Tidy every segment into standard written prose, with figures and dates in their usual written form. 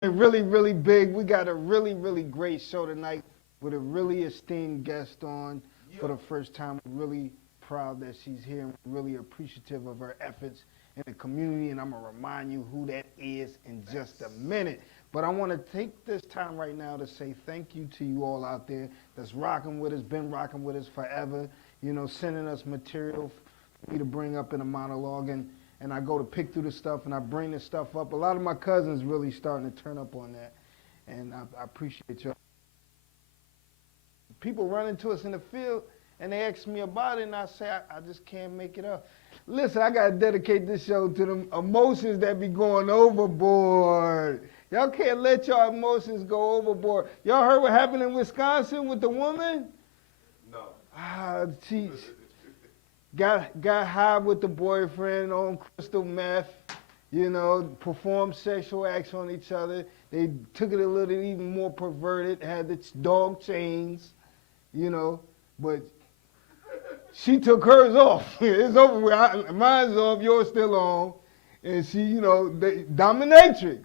Really, really big. We got a really, really great show tonight with a really esteemed guest on for the first time. We're really proud that she's here and really appreciative of her efforts in the community. And I'm going to remind you who that is in just a minute. But I want to take this time right now to say thank you to you all out there that's rocking with us, been rocking with us forever, you know, sending us material for me to bring up in a monologue. And I go to pick through the stuff and I bring this stuff up. A lot of my cousins really starting to turn up on that. And I appreciate y'all. People run into us in the field and they ask me about it and I say, I just can't make it up. Listen, I got to dedicate this show to the emotions that be going overboard. Y'all can't let y'all emotions go overboard. Y'all heard what happened in Wisconsin with the woman? No. She got high with the boyfriend on crystal meth, you know, performed sexual acts on each other. They took it a little even more perverted, had the dog chains, you know, but she took hers off. It's over with. Mine's off, yours still on. And she, you know, dominatrix.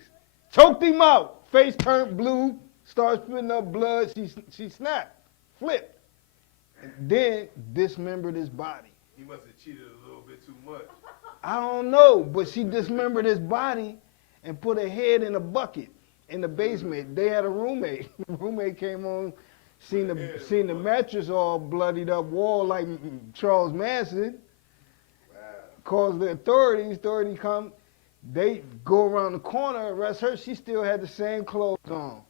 Choked him out. Face turned blue, started spitting up blood. She snapped, flipped, and then dismembered his body. He must have cheated a little bit too much. I don't know, but she dismembered his body and put her head in a bucket in the basement. They had a roommate. The roommate came home, seen the mattress all bloodied up, wall like Charles Manson. Wow. Calls the authorities. Authorities come. They go around the corner, arrest her. She still had the same clothes on.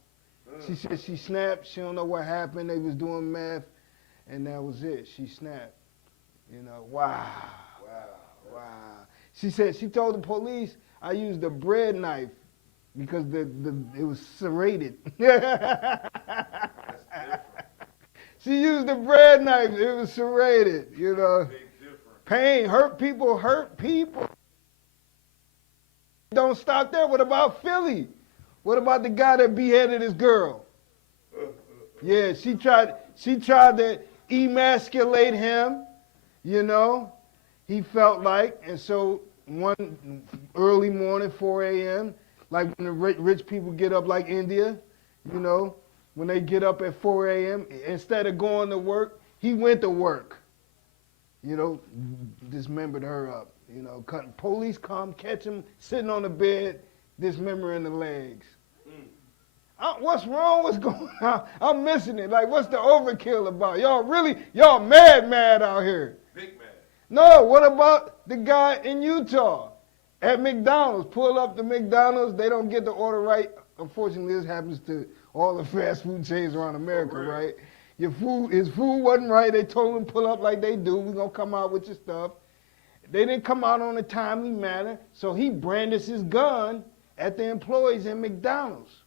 She said she snapped. She don't know what happened. They was doing meth, and that was it. She snapped. You know, wow. She said, she told the police, I used a bread knife because it was serrated. She used a bread knife, it was serrated, you know. Pain, hurt people. Don't stop there. What about Philly? What about the guy that beheaded his girl? Yeah, she tried to emasculate him. You know, he felt like, and so one early morning, 4 a.m., like when the rich people get up like India, you know, when they get up at 4 a.m., instead of going to work, he went to work, you know, dismembered her up, you know, police come, catch him sitting on the bed, dismembering the legs. What's wrong? What's going on? I'm missing it. Like, what's the overkill about? Y'all mad out here. Big man. No, what about the guy in Utah at McDonald's? Pull up to McDonald's, they don't get the order right. Unfortunately, this happens to all the fast food chains around America, right? His food wasn't right. They told him pull up like they do. We're going to come out with your stuff. They didn't come out on a timely manner, so he brandished his gun at the employees in McDonald's.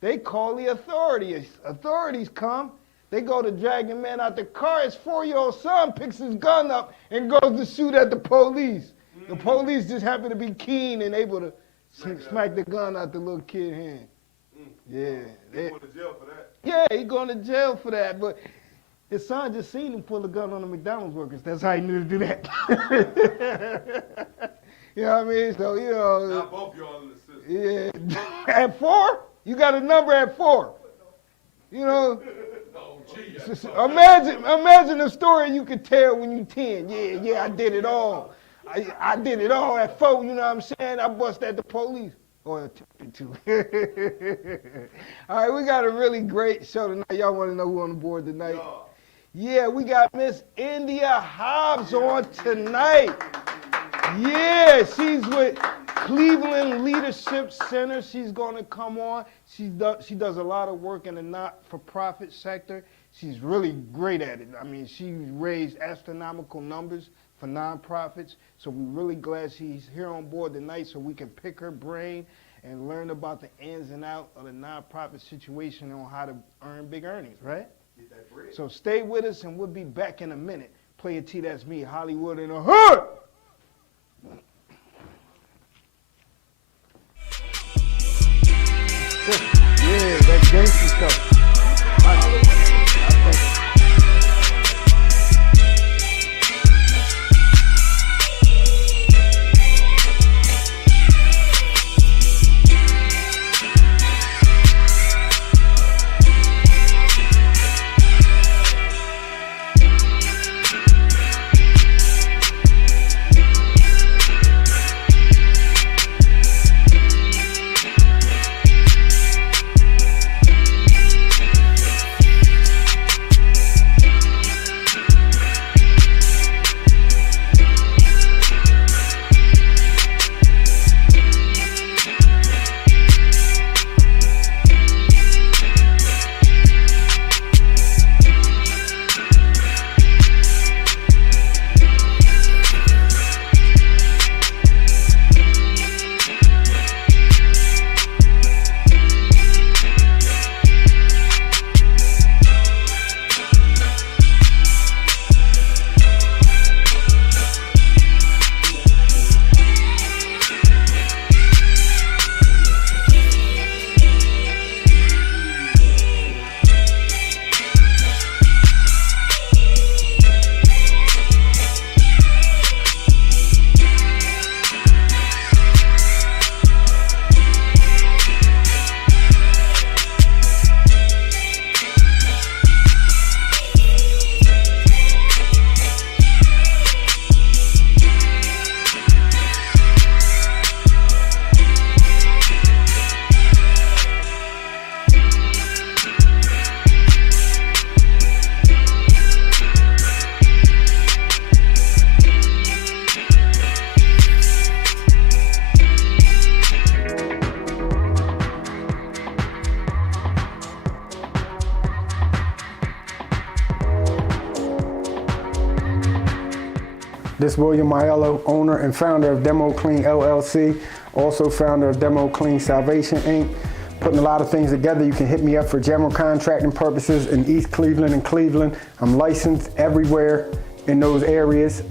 They call the authorities. Authorities come. They go to drag the man out the car. His 4-year-old son picks his gun up and goes to shoot at the police. The police just happen to be keen and able to smack the gun out the little kid's hand. Yeah. He going to jail for that? Yeah, he going to jail for that. But his son just seen him pull a gun on the McDonald's workers. That's how he knew to do that. You know what I mean? So, you know. Not both y'all in the system. Yeah. At 4? You got a number at 4. You know. Imagine a story you could tell when you 10. Yeah, I did it all. I did it all at 4, you know what I'm saying? I bust at the police. Or attempted to. All right, we got a really great show tonight. Y'all want to know who on the board tonight? Yeah, we got Miss India Hobbs on tonight. Yeah, she's with Cleveland Leadership Center. She's going to come on. She does a lot of work in the not-for-profit sector. She's really great at it. I mean, she raised astronomical numbers for nonprofits. So we're really glad she's here on board tonight so we can pick her brain and learn about the ins and outs of the nonprofit situation on how to earn big earnings, right? Get that bread. So stay with us and we'll be back in a minute. Play a T, that's me, Hollywood in the hood. Yeah, that gangster stuff. This is William Aiello, owner and founder of Demo Clean LLC, also founder of Demo Clean Salvation Inc. Putting a lot of things together. You can hit me up for general contracting purposes in East Cleveland and Cleveland. I'm licensed everywhere in those areas.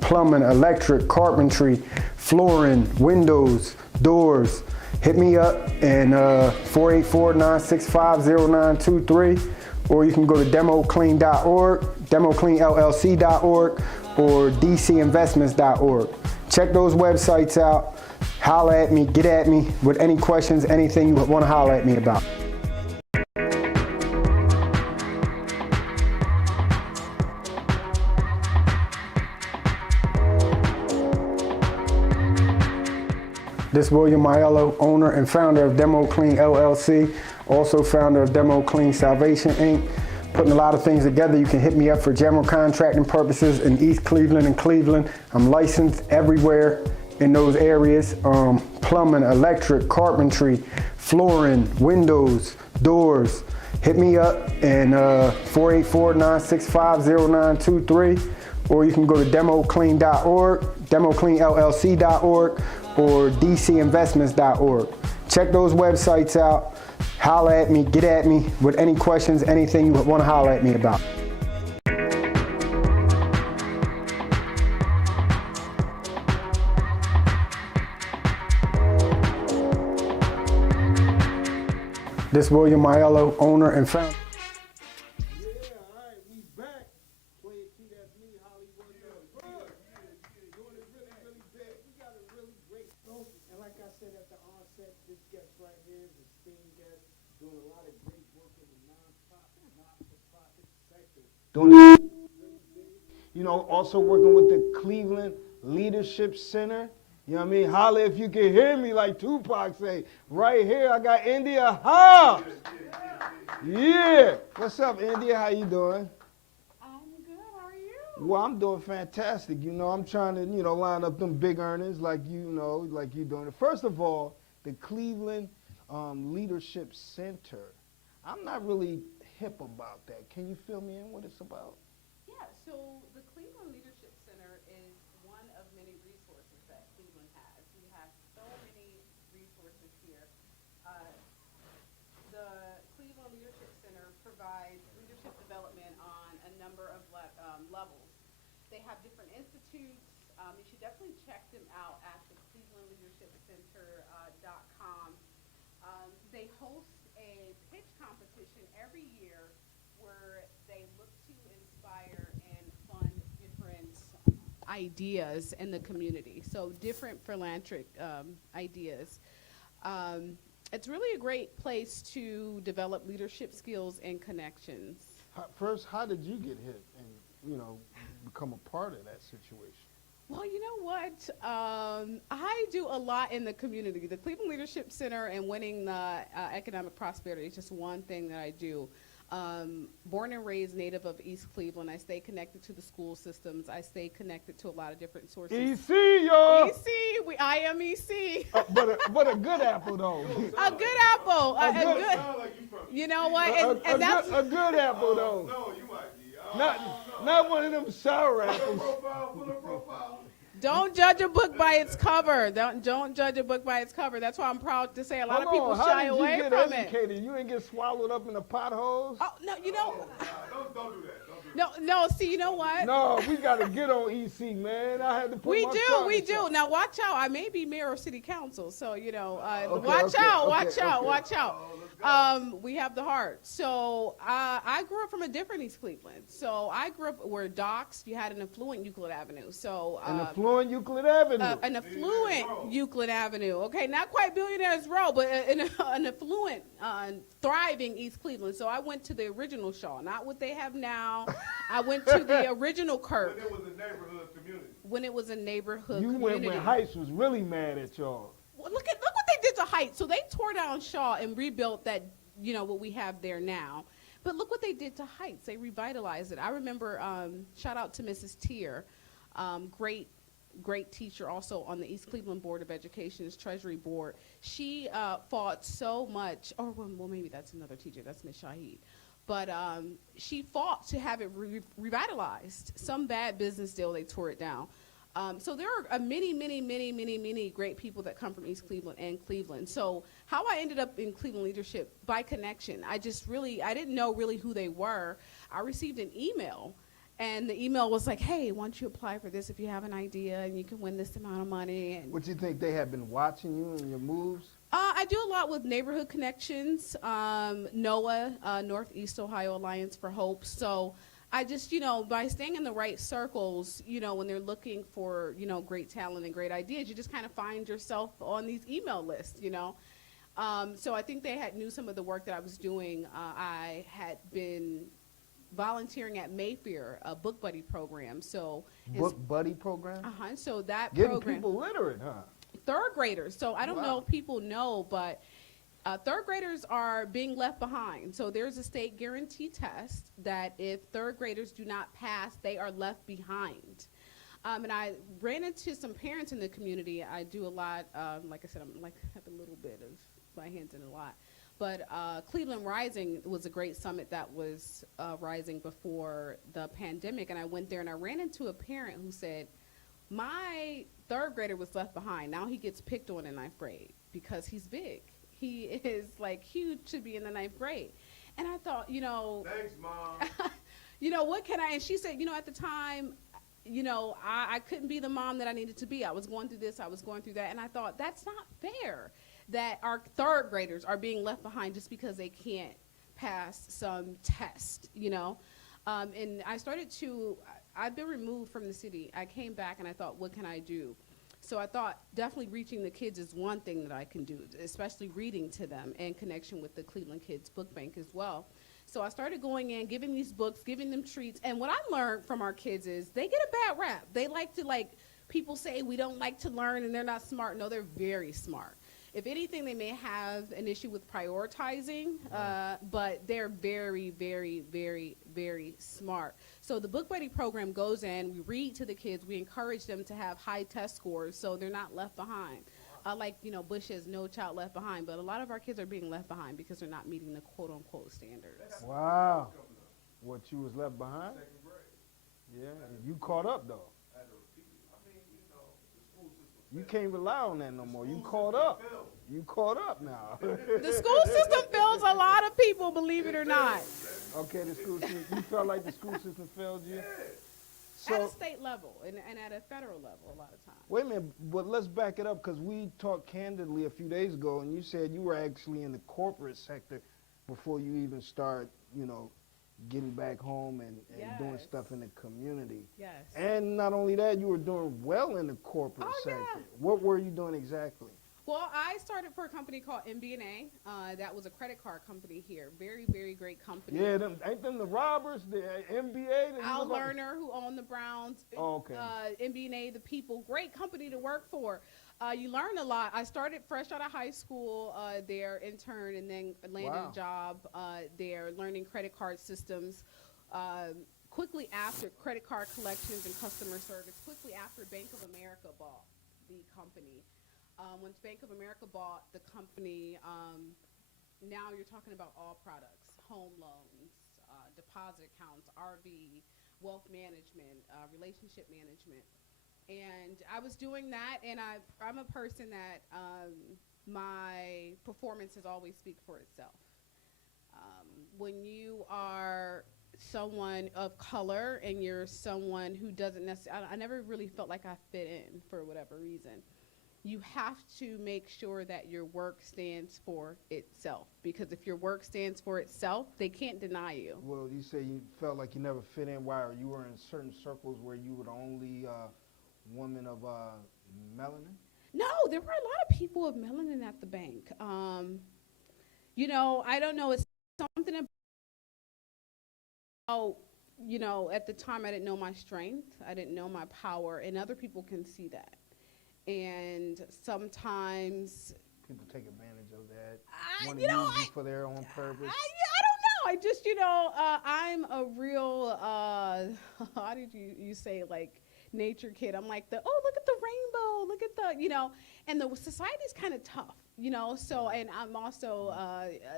Plumbing, electric, carpentry, flooring, windows, doors. Hit me up and 484-965-0923, or you can go to democlean.org, democleanllc.org, or dcinvestments.org. Check those websites out. Holler at me, get at me with any questions, anything you want to holler at me about. This is William Aiello, owner and founder of Demo Clean LLC, also founder of Demo Clean Salvation Inc. Putting a lot of things together. You can hit me up for general contracting purposes in East Cleveland and Cleveland. I'm licensed everywhere in those areas. Plumbing, electric, carpentry, flooring, windows, doors. Hit me up and 484-965-0923, or you can go to democlean.org, democleanllc.org, or dcinvestments.org. Check those websites out. Holler at me, get at me with any questions, anything you want to holler at me about. This is William Aiello, owner and founder. Yeah, all right, we back. Play it, see that's me, Hollywood. Doing it really, really big. We got a really great show. And like I said at the onset, this guest right here is a esteemed guest, doing a lot of great work in the non-profit, not-for-profit sector. Doing it really big. You know, also working with the Cleveland Leadership Center. You know what I mean? Holla if you can hear me, like Tupac say. Right here, I got India Hobbs. Yeah. What's up, India? How you doing? I'm good. How are you? Well, I'm doing fantastic. You know, I'm trying to, line up them big earnings like like you doing it. First of all, the Cleveland Leadership Center. I'm not really hip about that. Can you fill me in what it's about? Yeah, so the Cleveland Leadership Center is one of many resources that Cleveland has. We have so many resources here. The Cleveland Leadership Center provides leadership development on a number of levels. They have different institutes. You should definitely check them out at the clevelandleadershipcenter.com. They host a pitch competition every year where they look to inspire and fund different ideas in the community. So different philanthropic ideas. It's really a great place to develop leadership skills and connections. First, how did you get hit and, become a part of that situation? Well, you know what? I do a lot in the community. The Cleveland Leadership Center and winning the economic prosperity is just one thing that I do. Born and raised native of East Cleveland, I stay connected to the school systems. I stay connected to a lot of different sources. EC, y'all. EC, I am EC. But a good apple, though. A good apple. A good. You know what? And that's a good apple, though. No, you might be. Not one of them sour apples. Don't judge a book by its cover. Don't judge a book by its cover. That's why I'm proud to say a lot of people shy away from it. How did you get educated? You ain't get swallowed up in the potholes? Oh, no, you know. Don't do that. No, see, you know what? No, we got to get on EC, man. I had to put my car We in do. something. Now, watch out. I may be mayor of city council, so, Watch out. We have the heart. So I grew up from a different East Cleveland. So I grew up where docks, you had an affluent Euclid Avenue. So An affluent Euclid Avenue. an affluent Euclid Avenue. Okay, not quite Billionaires Row, but an affluent, thriving East Cleveland. So I went to the original Shaw, not what they have now. I went to the original Kirk. When it was a neighborhood community. When it was a neighborhood You community. went when Heights was really mad at y'all. Well, look what they did to Heights. So they tore down Shaw and rebuilt that, what we have there now. But look what they did to Heights. They revitalized it. I remember, shout out to Mrs. Tier, great teacher also on the East Cleveland Board of Education's Treasury Board. She fought so much, or well, maybe that's another teacher. That's Ms. Shahid. But she fought to have it revitalized. Some bad business deal, they tore it down. So there are many great people that come from East Cleveland and Cleveland. So how I ended up in Cleveland leadership, by connection. I didn't know really who they were. I received an email, and the email was like, hey, why don't you apply for this if you have an idea, and you can win this amount of money. And What you think, they have been watching you and your moves? I do a lot with neighborhood connections, NOAA, Northeast Ohio Alliance for Hope. So I just, by staying in the right circles, when they're looking for, great talent and great ideas, you just kind of find yourself on these email lists, So I think they knew some of the work that I was doing. I had been volunteering at Mayfair, a book buddy program. So Book buddy program? so that Getting program, people literate, huh? third graders. So I don't know Wow. if people know, but third graders are being left behind. So there's a state guarantee test that if third graders do not pass, they are left behind. And I ran into some parents in the community. I do a lot, like I said, I'm like have a little bit of my hands in a lot. But Cleveland Rising was a great summit that was rising before the pandemic. And I went there and I ran into a parent who said, my third grader was left behind. Now he gets picked on in ninth grade because he's big. He is like huge to be in the ninth grade. And I thought, Thanks, Mom. what can I, and she said, at the time, I couldn't be the mom that I needed to be. I was going through this, I was going through that. And I thought, that's not fair that our third graders are being left behind just because they can't pass some test, And I've been removed from the city. I came back and I thought, what can I do? So I thought definitely reaching the kids is one thing that I can do, especially reading to them in connection with the Cleveland Kids Book Bank as well. So I started going in, giving these books, giving them treats. And what I learned from our kids is they get a bad rap. They like to, people say we don't like to learn and they're not smart. No, they're very smart. If anything, they may have an issue with prioritizing, but they're very, very, very, very smart. So the Book Buddy program goes in, we read to the kids, we encourage them to have high test scores so they're not left behind. Bush has No Child Left Behind, but a lot of our kids are being left behind because they're not meeting the quote-unquote standards. Wow. What, you was left behind? Yeah, you caught up, though. You can't rely on that no more. You caught up. You caught up now. The school system fails a lot of people, believe it or not. Okay, the school system, you felt like the school system failed you? At a So, state level and at a federal level a lot of times. wait a minute, but let's back it up because we talked candidly a few days ago and you said you were actually in the corporate sector before you even start, getting back home and doing Yes. stuff in the community. Yes. And not only that, you were doing well in the corporate Oh, sector. yeah. What were you doing exactly? Well, I started for a company called MB&A. That was a credit card company here. Very, very great company. Yeah, ain't them the robbers, the MBA? Al Lerner, who owned the Browns. Oh, okay. MB&A, the people. Great company to work for. You learn a lot. I started fresh out of high school there, intern, and then landed Wow. a job there, learning credit card systems. Quickly after credit card collections and customer service, quickly after Bank of America bought the company. Once Bank of America bought the company, now you're talking about all products, home loans, deposit accounts, RV, wealth management, relationship management. And I was doing that, and I'm a person that my performances always speak for itself. When you are someone of color and you're someone who doesn't necessarily, I never really felt like I fit in for whatever reason. You have to make sure that your work stands for itself, because if your work stands for itself, they can't deny you. Well, you say you felt like you never fit in. Why? Or you were in certain circles where you were the only woman of melanin? No, there were a lot of people of melanin at the bank. I don't know, it's something about, at the time I didn't know my strength, I didn't know my power, and other people can see that. And sometimes People take advantage of that. I- Want you to know, use you for their own purpose. I don't know. I just, I'm a real, how did you say, nature kid? I'm like look at the rainbow, look at the, and the society's kind of tough. You know, so, and I'm also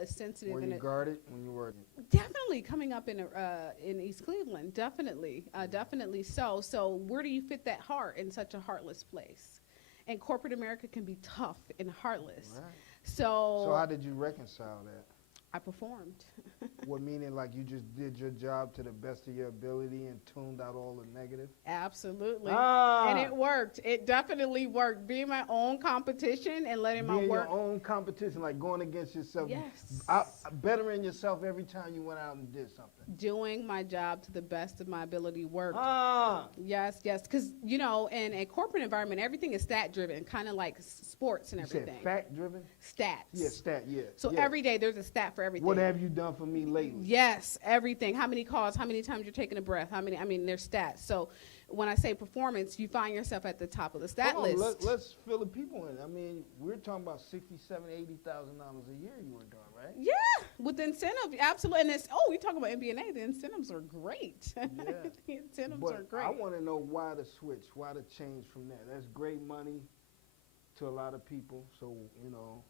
sensitive. Were you guarded when you were? Definitely coming up in East Cleveland, definitely, definitely so. So where do you fit that heart in such a heartless place? And corporate America can be tough and heartless. Right. So how did you reconcile that? I performed. What, meaning like you just did your job to the best of your ability and tuned out all the negative? Absolutely. Ah. And it worked. It definitely worked. Being my own competition and letting my Being work. your own competition, like going against yourself. Yes. Bettering yourself every time you went out and did something. Doing my job to the best of my ability worked. Ah. Yes, yes. Because, you know, in a corporate environment, everything is stat driven, kind of like sports and You everything. said fact driven? Stats. Yeah, stat, yeah. So yeah. every day there's a stat for everything. What have you done for me lately? Yes, everything. How many calls, how many times you're taking a breath, I mean, there's stats. So when I say performance, you find yourself at the top of the stat Hold on, list. let's fill the people in. I mean, we're talking about $67,000, $80,000 a year you were doing, right? Yeah, with the incentive, absolutely. And it's, we talk about MBNA, the incentives are great. Yeah. The incentives But are great. I want to know why the switch, why the change from that. That's great money to a lot of people. So, you know,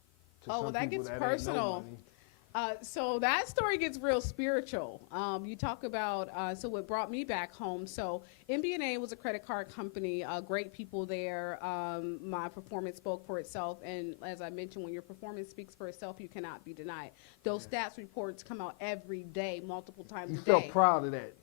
to Oh, some well, that people gets that ain't no personal. money. So that story gets real spiritual. You talk about, so what brought me back home. So MBNA was a credit card company, great people there. My performance spoke for itself. And as I mentioned, when your performance speaks for itself, you cannot be denied. Those stats reports come out every day, multiple times You a day. felt proud of that.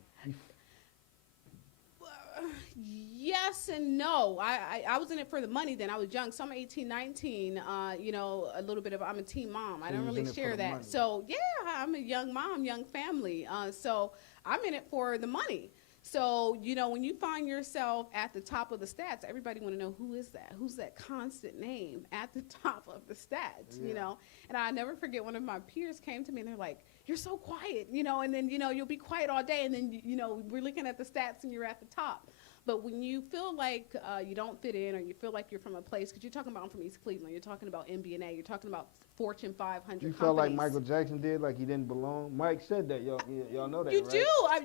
Yes and no. I was in it for the money then. I was young. So I'm 18, 19. You know, a little bit of, I'm a teen mom. I So don't you was really in it for share the that. money. So yeah, I'm a young mom, young family. So I'm in it for the money. So, you know, when you find yourself at the top of the stats, everybody want to know who is that? Who's that constant name at the top of the stats, you know? And I never forget one of my peers came to me and they're like, you're so quiet, you know, and then, you know, you'll be quiet all day and then, you know, we're looking at the stats and you're at the top. But when you feel like you don't fit in or you feel like you're from a place, because you're talking about I'm from East Cleveland, you're talking about MBNA, you're talking about Fortune 500 companies. You felt like Michael Jackson did, like he didn't belong? Mike said that. Y'all know that, You right?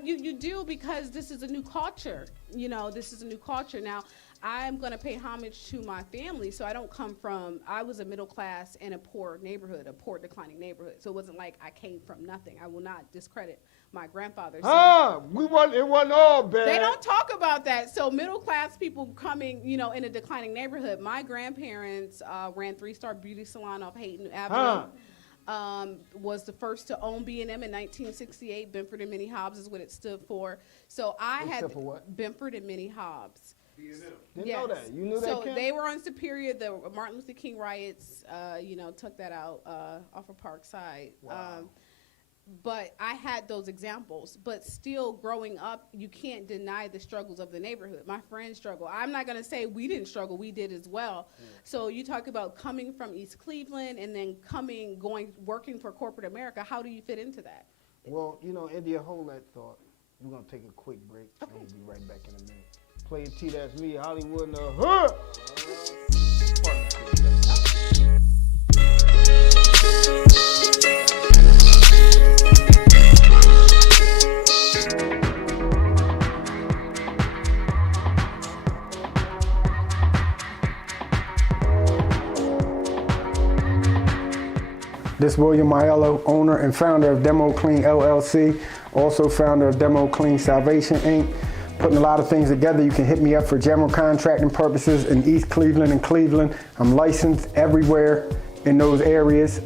do. You do, because this is a new culture. You know, this is a new culture. Now, I'm going to pay homage to my family. So I don't come from, I was a middle class in a poor neighborhood, a poor declining neighborhood. So it wasn't like I came from nothing. I will not discredit my grandfather. So it wasn't all bad. they don't talk about that. So middle class people coming, you know, in a declining neighborhood. My grandparents ran 3-Star Beauty Salon off Hayden Avenue. Was the first to own B&M in 1968. Benford and Minnie Hobbs is what it stood for. So I It had stood for what? Benford and Minnie Hobbs. Didn't know that. You knew that, So Kim? they were on Superior. The Martin Luther King riots, you know, took that out off of Parkside. Wow. But I had those examples. But still, growing up, you can't deny the struggles of the neighborhood. My friends struggle. I'm not going to say we didn't struggle. We did as well. Yeah. So you talk about coming from East Cleveland and then working for corporate America. How do you fit into that? Well, you know, India, hold that thought. We're going to take a quick break. Okay. And we'll be right back in a minute. Play T, that's me, Hollywood in the hood. This is William Aiello, owner and founder of Demo Clean LLC, also founder of Demo Clean Salvation Inc. Putting a lot of things together. You can hit me up for general contracting purposes in East Cleveland and Cleveland. I'm licensed everywhere in those areas.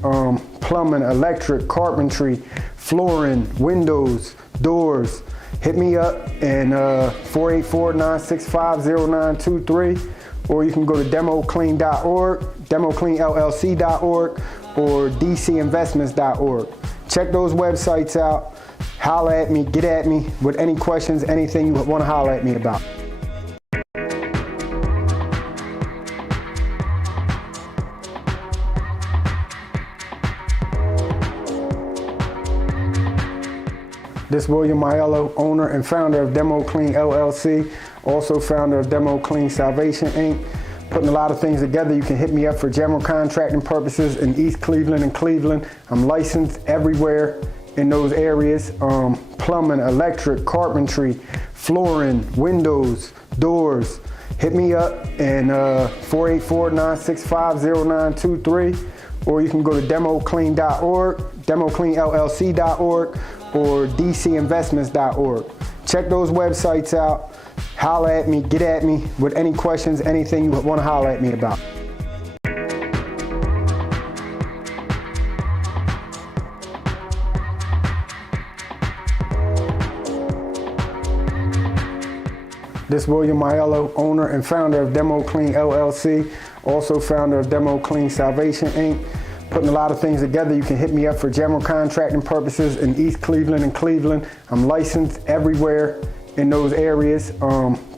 Plumbing, electric, carpentry, flooring, windows, doors. Hit me up and 484-965-0923, or you can go to democlean.org, democleanllc.org, or dcinvestments.org. Check those websites out. Holler at me, get at me with any questions, anything you want to holler at me about. This is William Aiello, owner and founder of Demo Clean LLC, also founder of Demo Clean Salvation Inc. Putting a lot of things together. You can hit me up for general contracting purposes in East Cleveland and Cleveland. I'm licensed everywhere in those areas. Plumbing, electric, carpentry, flooring, windows, doors. Hit me up and 484-965-0923, or you can go to democlean.org, democleanllc.org, or dcinvestments.org. Check those websites out. Holler at me, get at me with any questions, anything you want to holler at me about. This is William Aiello, owner and founder of Demo Clean LLC, also founder of Demo Clean Salvation Inc. Putting a lot of things together. You can hit me up for general contracting purposes in East Cleveland and Cleveland. I'm licensed everywhere in those areas.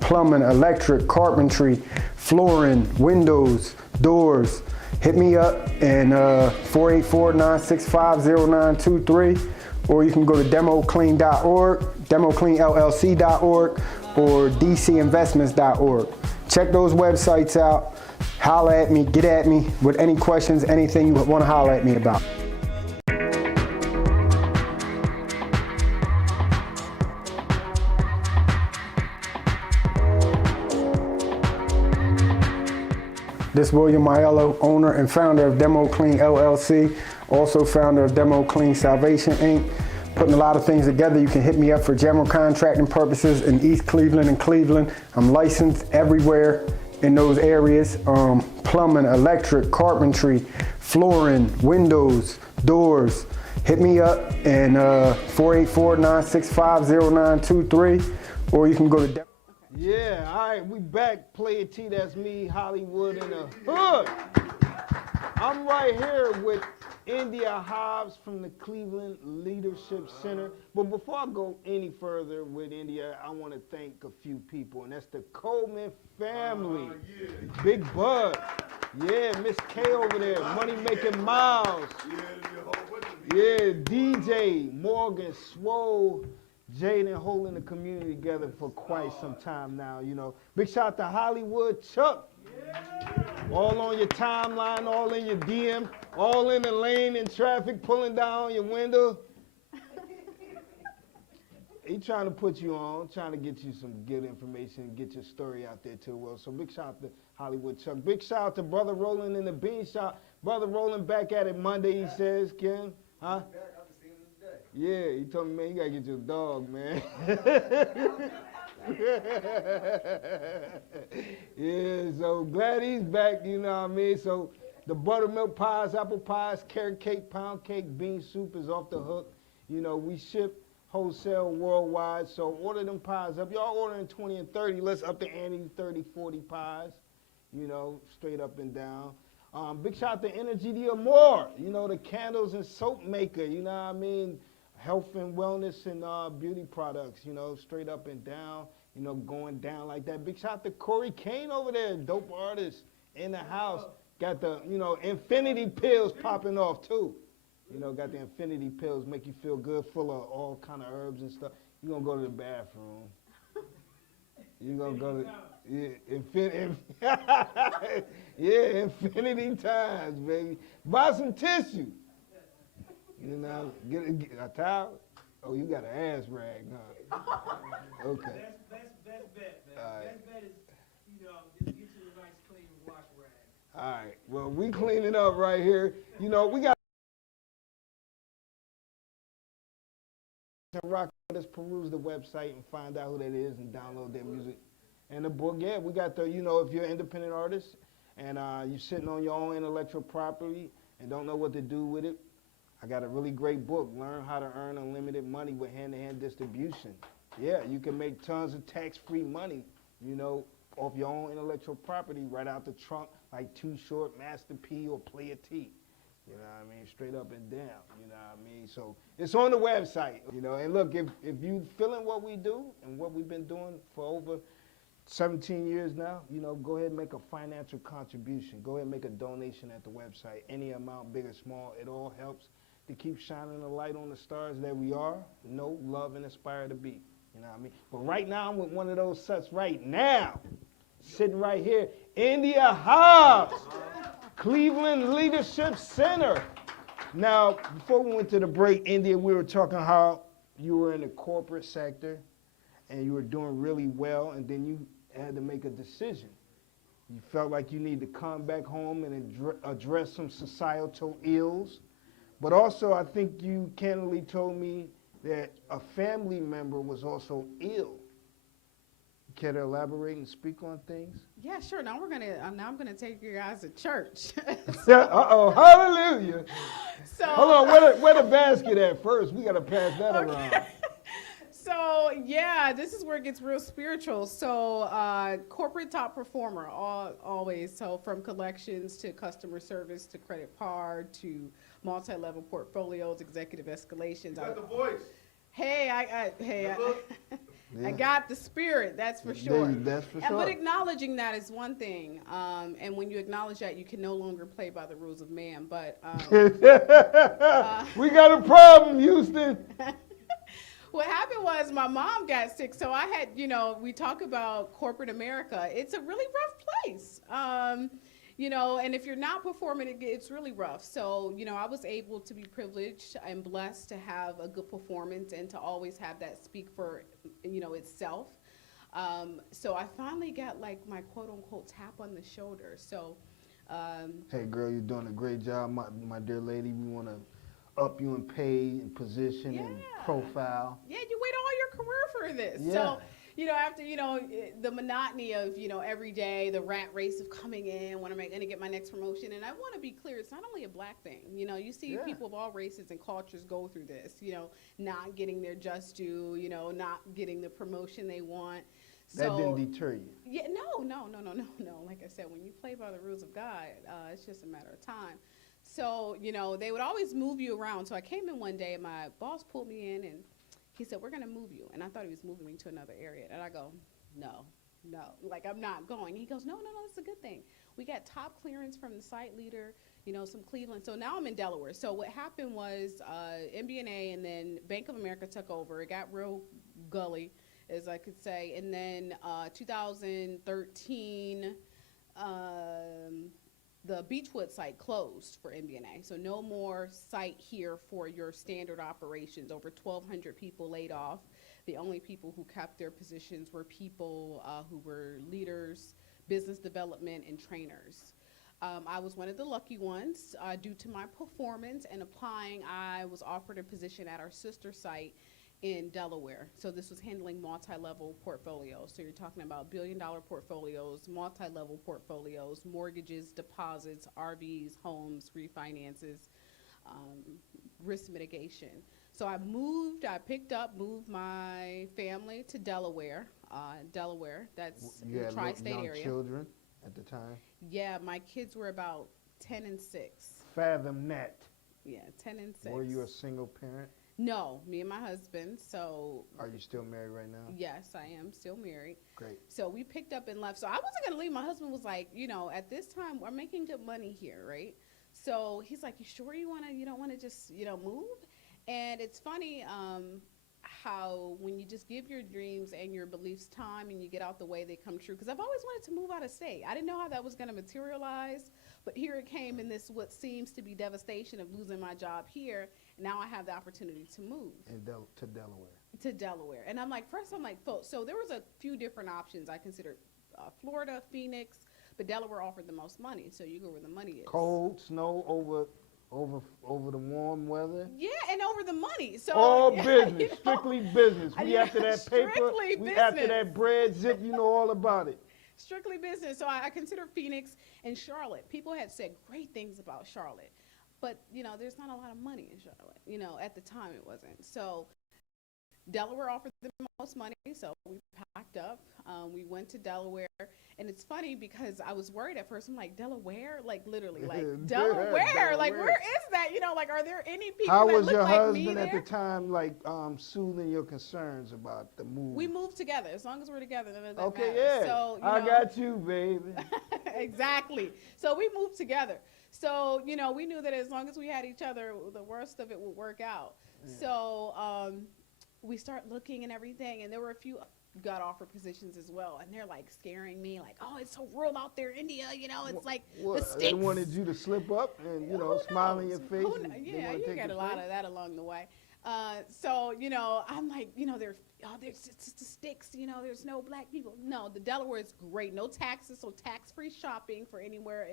Plumbing, electric, carpentry, flooring, windows, doors. Hit me up and 484-965-0923, or you can go to democlean.org, democleanllc.org, or dcinvestments.org. Check those websites out. Holler at me, get at me with any questions, anything you want to holler at me about. This is William Aiello, owner and founder of Demo Clean LLC, also founder of Demo Clean Salvation Inc. Putting a lot of things together. You can hit me up for general contracting purposes in East Cleveland and Cleveland. I'm licensed everywhere in those areas. Plumbing, electric, carpentry, flooring, windows, doors. Hit me up and 484-965-0923, or you can go to Yeah, all right, we back. Player T, that's me, Hollywood in the hood. I'm right here with India Hobbs from the Cleveland Leadership Center. But before I go any further with India, I want to thank a few people, and that's the Coleman family. Big Bud. Yeah, Miss K over there, Money Making Miles. Yeah, DJ, Morgan, Swole, Jaden holding the community together for quite some time now, you know. Big shout out to Hollywood Chuck. All on your timeline, all in your DM, all in the lane in traffic, pulling down your window. He trying to put you on, trying to get you some good information, get your story out there too. Well, so big shout out to Hollywood Chuck. Big shout out to Brother Roland in the Bean Shop. Brother Roland back at it Monday, he says, Ken. Huh? Yeah, he told me, man, you gotta get your dog, man. Yeah, so glad he's back, you know what I mean? So the buttermilk pies, apple pies, carrot cake, pound cake, bean soup is off the hook. You know, we ship wholesale worldwide, so order them pies up. Y'all ordering 20 and 30, let's up the ante, 30, 40 pies, you know, straight up and down. Big shout out to Energy de Amor, you know, the candles and soap maker, you know what I mean? Health and wellness and beauty products, you know, straight up and down, you know, going down like that. Big shout out to Corey Kane over there, dope artist in the house. Got the, you know, infinity pills popping off too. You know, got the infinity pills, make you feel good, full of all kind of herbs and stuff. You're going to go to the bathroom. You're going to go to, yeah, infinity times, baby. Buy some tissue. You know, get a towel. Oh, you got an ass rag, huh? Okay. Best bet, man. Right. Best bet is, you know, just get you a nice clean wash rag. All right. Well, we clean it up right here. You know, we got rock. Let's peruse the website and find out who that is and download their music. And the book, yeah, we got the, you know, if you're an independent artist and you're sitting on your own intellectual property and don't know what to do with it, I got a really great book, Learn How to Earn Unlimited Money with Hand-to-Hand Distribution. Yeah, you can make tons of tax-free money, you know, off your own intellectual property right out the trunk, like Too Short, Master P, or Player T. You know what I mean? Straight up and down, you know what I mean? So it's on the website, you know, and look, if you feeling what we do and what we've been doing for over 17 years now, you know, go ahead and make a financial contribution. Go ahead and make a donation at the website. Any amount, big or small, it all helps to keep shining the light on the stars that we are, know, love, and aspire to be. You know what I mean? But right now, I'm with one of those such right now, sitting right here, India Hobbs, Cleveland Leadership Center. Now, before we went to the break, India, we were talking how you were in the corporate sector and you were doing really well, and then you had to make a decision. You felt like you need to come back home and address some societal ills. But also, I think you candidly told me that a family member was also ill. Care to elaborate and speak on things? Yeah, sure. Now I'm gonna take you guys to church. Yeah. Hallelujah. So Hold on. Where the basket at first? We gotta pass that around. So yeah, this is where it gets real spiritual. So corporate top performer, always. So from collections to customer service to credit card to multi-level portfolios, executive escalations. You got the voice. Hey, I got the spirit. That's for sure. That's for sure. But acknowledging that is one thing. And when you acknowledge that, you can no longer play by the rules of man. But we got a problem, Houston. what happened was my mom got sick, so I had, we talk about corporate America. It's a really rough place. And if you're not performing, it's really rough. So, I was able to be privileged and blessed to have a good performance and to always have that speak for, itself. So I finally got like my quote unquote tap on the shoulder. So, hey girl, you're doing a great job, my dear lady. We want to up you in pay and position and profile. Yeah, you wait all your career for this. Yeah. So, after, the monotony of, every day, the rat race of coming in, when am I going to get my next promotion? And I want to be clear, it's not only a black thing. You see people of all races and cultures go through this, not getting their just due, not getting the promotion they want. That So, didn't deter you. yeah, no. Like I said, when you play by the rules of God, it's just a matter of time. So, they would always move you around. So I came in one day, and my boss pulled me in, and he said, we're going to move you. And I thought he was moving me to another area. And I go, no, like I'm not going. He goes, no, it's a good thing. We got top clearance from the site leader, some Cleveland. So now I'm in Delaware. So what happened was MBNA and then Bank of America took over. It got real gully, as I could say. And then 2013, the Beechwood site closed for MBNA. So no more site here for your standard operations. Over 1,200 people laid off. The only people who kept their positions were people who were leaders, business development, and trainers. I was one of the lucky ones. Due to my performance and applying, I was offered a position at our sister site in Delaware. So this was handling multi-level portfolios. So you're talking about billion-dollar portfolios, multi-level portfolios, mortgages, deposits, RVs, homes, refinances, risk mitigation. So I moved my family to Delaware. That's You in the had tri-state young area. children at the time. Yeah, my kids were about 10 and 6. Fathom that. Yeah, 10 and 6. Were you a single parent? No, me and my husband. So Are you still married right now? yes, I am still married. Great. So we picked up and left. So I wasn't going to leave. My husband was like, at this time, we're making good money here, right? So he's like, you sure you don't want to just, move? And it's funny how when you just give your dreams and your beliefs time and you get out the way, they come true. Because I've always wanted to move out of state. I didn't know how that was going to materialize. But here it came in this what seems to be devastation of losing my job here. Now I have the opportunity to move. To Delaware. To Delaware. And I'm like, so there was a few different options. I considered Florida, Phoenix, but Delaware offered the most money. So you go where the money is. Cold, snow, over the warm weather. Yeah, and over the money. So All business, strictly business. We after that paper, strictly we after business. that bread, zip, all about it. Strictly business. So I consider Phoenix and Charlotte. People had said great things about Charlotte. But, there's not a lot of money in Charlotte. At the time it wasn't. So Delaware offered the most money, so we packed up. We went to Delaware. And it's funny because I was worried at first. I'm like, Delaware? Like, literally, like, Delaware? Like, where is that? Are there any people How that was look your like me husband there? at the time, soothing your concerns about the move? We moved together. As long as we're together, none of that Okay, matters. yeah. So, I got you, baby. Exactly. So we moved together. So, we knew that as long as we had each other, the worst of it would work out. Yeah. So we start looking and everything, and there were a few got offered positions as well, and they're like scaring me, like, oh, it's so rural out there, India, it's like the sticks. They wanted you to slip up and, smile in your face. Yeah, you get a lot of that along the way. So, you know, I'm like, you know, there's just the sticks, you know, there's no black people. No, the Delaware is great. No taxes, so tax-free shopping for anywhere.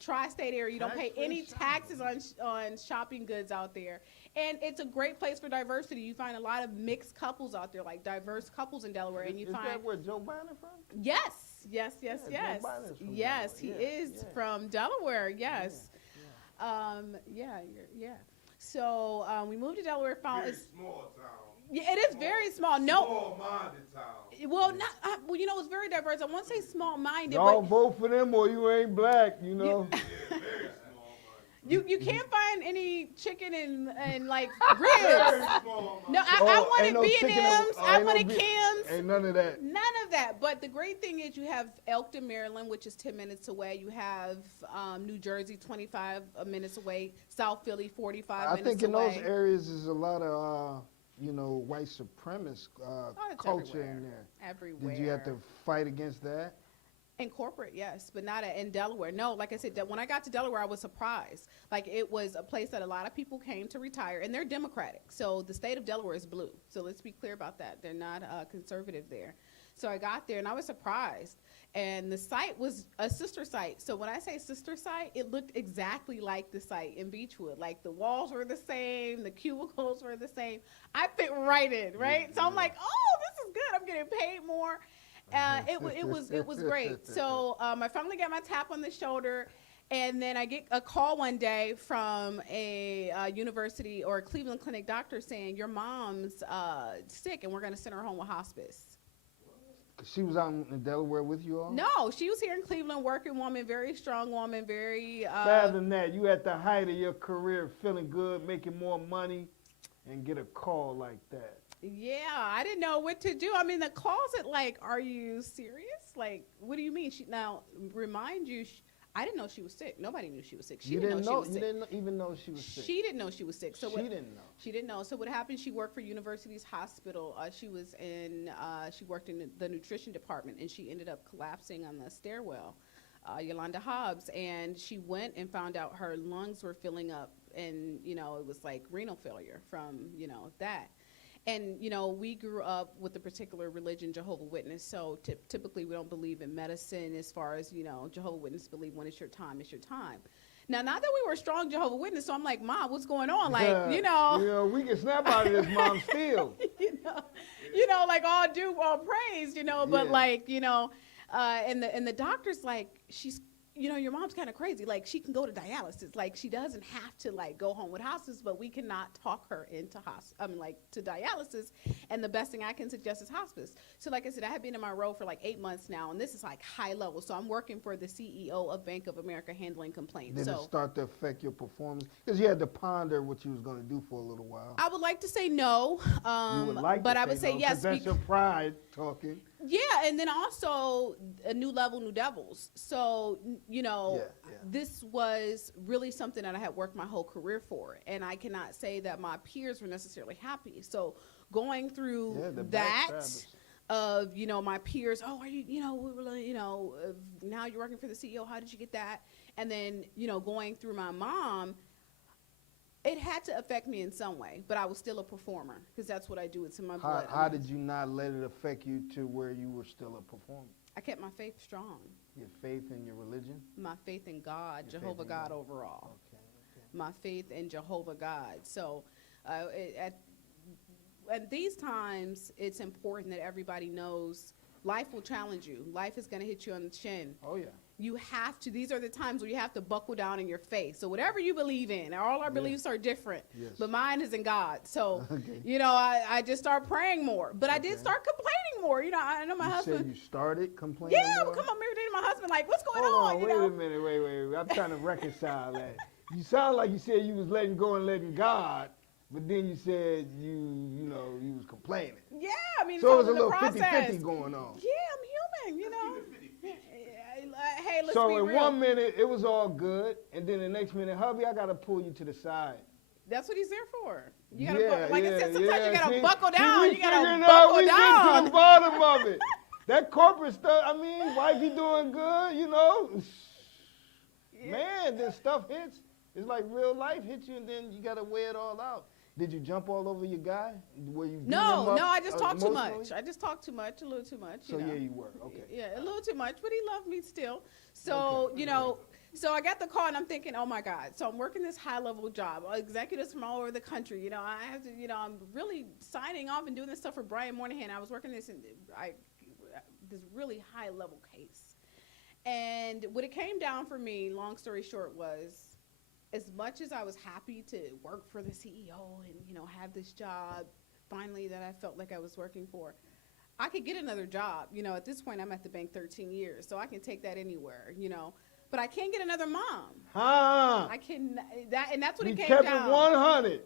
Tri-state area, you don't pay any taxes on shopping goods out there. And it's a great place for diversity. You find a lot of mixed couples out there, like diverse couples in Delaware. And you is find that where Joe Biden from? Yes. Yeah, Joe Biden's from Yes, he Delaware. is from Delaware. Yes. Yeah. So we moved to Delaware. Very small town. Yeah, it is very small. No, Small-minded town. well, not. Well, you know, it's very diverse. I won't say small-minded, Y'all but vote for them or you ain't black, you know. Yeah, very small-minded. you can't find any chicken and like Very ribs. small-minded. No, I Oh, wanted ain't no chicken B&Ms. oh, I ain't no wanted B- Kim's. Ain't none of that. None of that. But the great thing is you have Elkton, Maryland, which is 10 minutes away. You have New Jersey, 25 minutes away. South Philly, 45 I minutes think in away. those areas is a lot of, you know, white supremacist it's culture everywhere. in there. Everywhere. Did you have to fight against that? In corporate, yes, but not in Delaware. No, like I said, when I got to Delaware, I was surprised. Like, it was a place that a lot of people came to retire, and they're Democratic. So the state of Delaware is blue. So let's be clear about that. They're not conservative there. So I got there, and I was surprised. And the site was a sister site. So when I say sister site, it looked exactly like the site in Beechwood. Like, the walls were the same, the cubicles were the same. I fit right in, right? So I'm like, oh, this is good. I'm getting paid more. It was great. So I finally got my tap on the shoulder, and then I get a call one day from a university or a Cleveland Clinic doctor saying your mom's sick, and we're going to send her home with hospice. She was out in Delaware with you all? No, she was here in Cleveland, working woman, very strong woman, very. Better than that, you at the height of your career, feeling good, making more money, and get a call like that. Yeah, I didn't know what to do. I mean, the closet, like, are you serious? Like, what do you mean? Now, remind you, I didn't know she was sick. Nobody knew she was sick. She didn't know she was sick. You didn't even know she was sick. She didn't know she was sick. So she didn't know. She didn't know. So what happened? She worked for University's Hospital. She worked in the nutrition department, and she ended up collapsing on the stairwell. Yolanda Hobbs, and she went and found out her lungs were filling up, and it was like renal failure from that. And, we grew up with a particular religion, Jehovah's Witness, so typically we don't believe in medicine as far as, Jehovah's Witness believe when it's your time, it's your time. Now, not that we were strong Jehovah's Witness, so I'm like, Mom, what's going on? Like, we can snap out of this, Mom, still. Like all due, all praise, but like, and the doctor's like, she's, your mom's kind of crazy. Like, she can go to dialysis. Like, she doesn't have to, like, go home with hospice, but we cannot talk her into to dialysis. And the best thing I can suggest is hospice. So, like I said, I have been in my role for like 8 months now, and this is like high level. So I'm working for the CEO of Bank of America handling complaints. Did it start to affect your performance? Because you had to ponder what you was going to do for a little while. I would like to say no. You would like but to I would say no, yes. That's your pride talking. Yeah, and then also a new level, new devils. So, this was really something that I had worked my whole career for, and I cannot say that my peers were necessarily happy. So going through that of, my peers, oh, are you, now you're working for the CEO, how did you get that? And then, going through my mom, it had to affect me in some way, but I was still a performer because that's what I do. It's in my blood. How did you not let it affect you to where you were still a performer? I kept my faith strong. Your faith in your religion? My faith in God, Your Jehovah faith in God God. overall. Okay. My faith in Jehovah God. So at these times, it's important that everybody knows life will challenge you. Life is going to hit you on the chin. Oh, yeah. You have to, these are the times where you have to buckle down in your faith. So whatever you believe in, all our beliefs are different, but mine is in God. So, I just start praying more, but I did start complaining more. I know my husband. Said you started complaining Yeah, more? come on, maybe my husband, like, what's going Hold on? wait a minute, wait. I'm trying to reconcile that. You sound like you said you was letting go and letting God, but then you said you was complaining. Yeah, I mean, So it was a in the little process. 50-50 going on. Yeah, I'm human, Hey, let's So be in real. 1 minute, it was all good, and then the next minute, hubby, I got to pull you to the side. That's what he's there for. You gotta, I said, sometimes you gotta See, buckle see, down. we You gotta figuring buckle we down. get to the bottom of it. That corporate stuff, I mean, wifey doing good, Man, then stuff hits. It's like real life hits you, and then you got to weigh it all out. Did you jump all over your guy? Were you beating him No, up, I just talked too emotionally? much. I just talked too much, a little too much. So you know. yeah, you were. Okay. Yeah, a little too much, but he loved me still. So, Okay. you know, so I got the call and I'm thinking, oh my God. So I'm working this high level job, executives from all over the country. You know, I have to, I'm really signing off and doing this stuff for Brian Moynihan. I was working this really high level case. And what it came down for me, long story short, was as much as I was happy to work for the CEO and, have this job finally that I felt like I was working for, I could get another job. At this point, I'm at the bank 13 years, so I can take that anywhere, But I can't get another mom. Huh? I can, and that's what You it came kept down. it 100.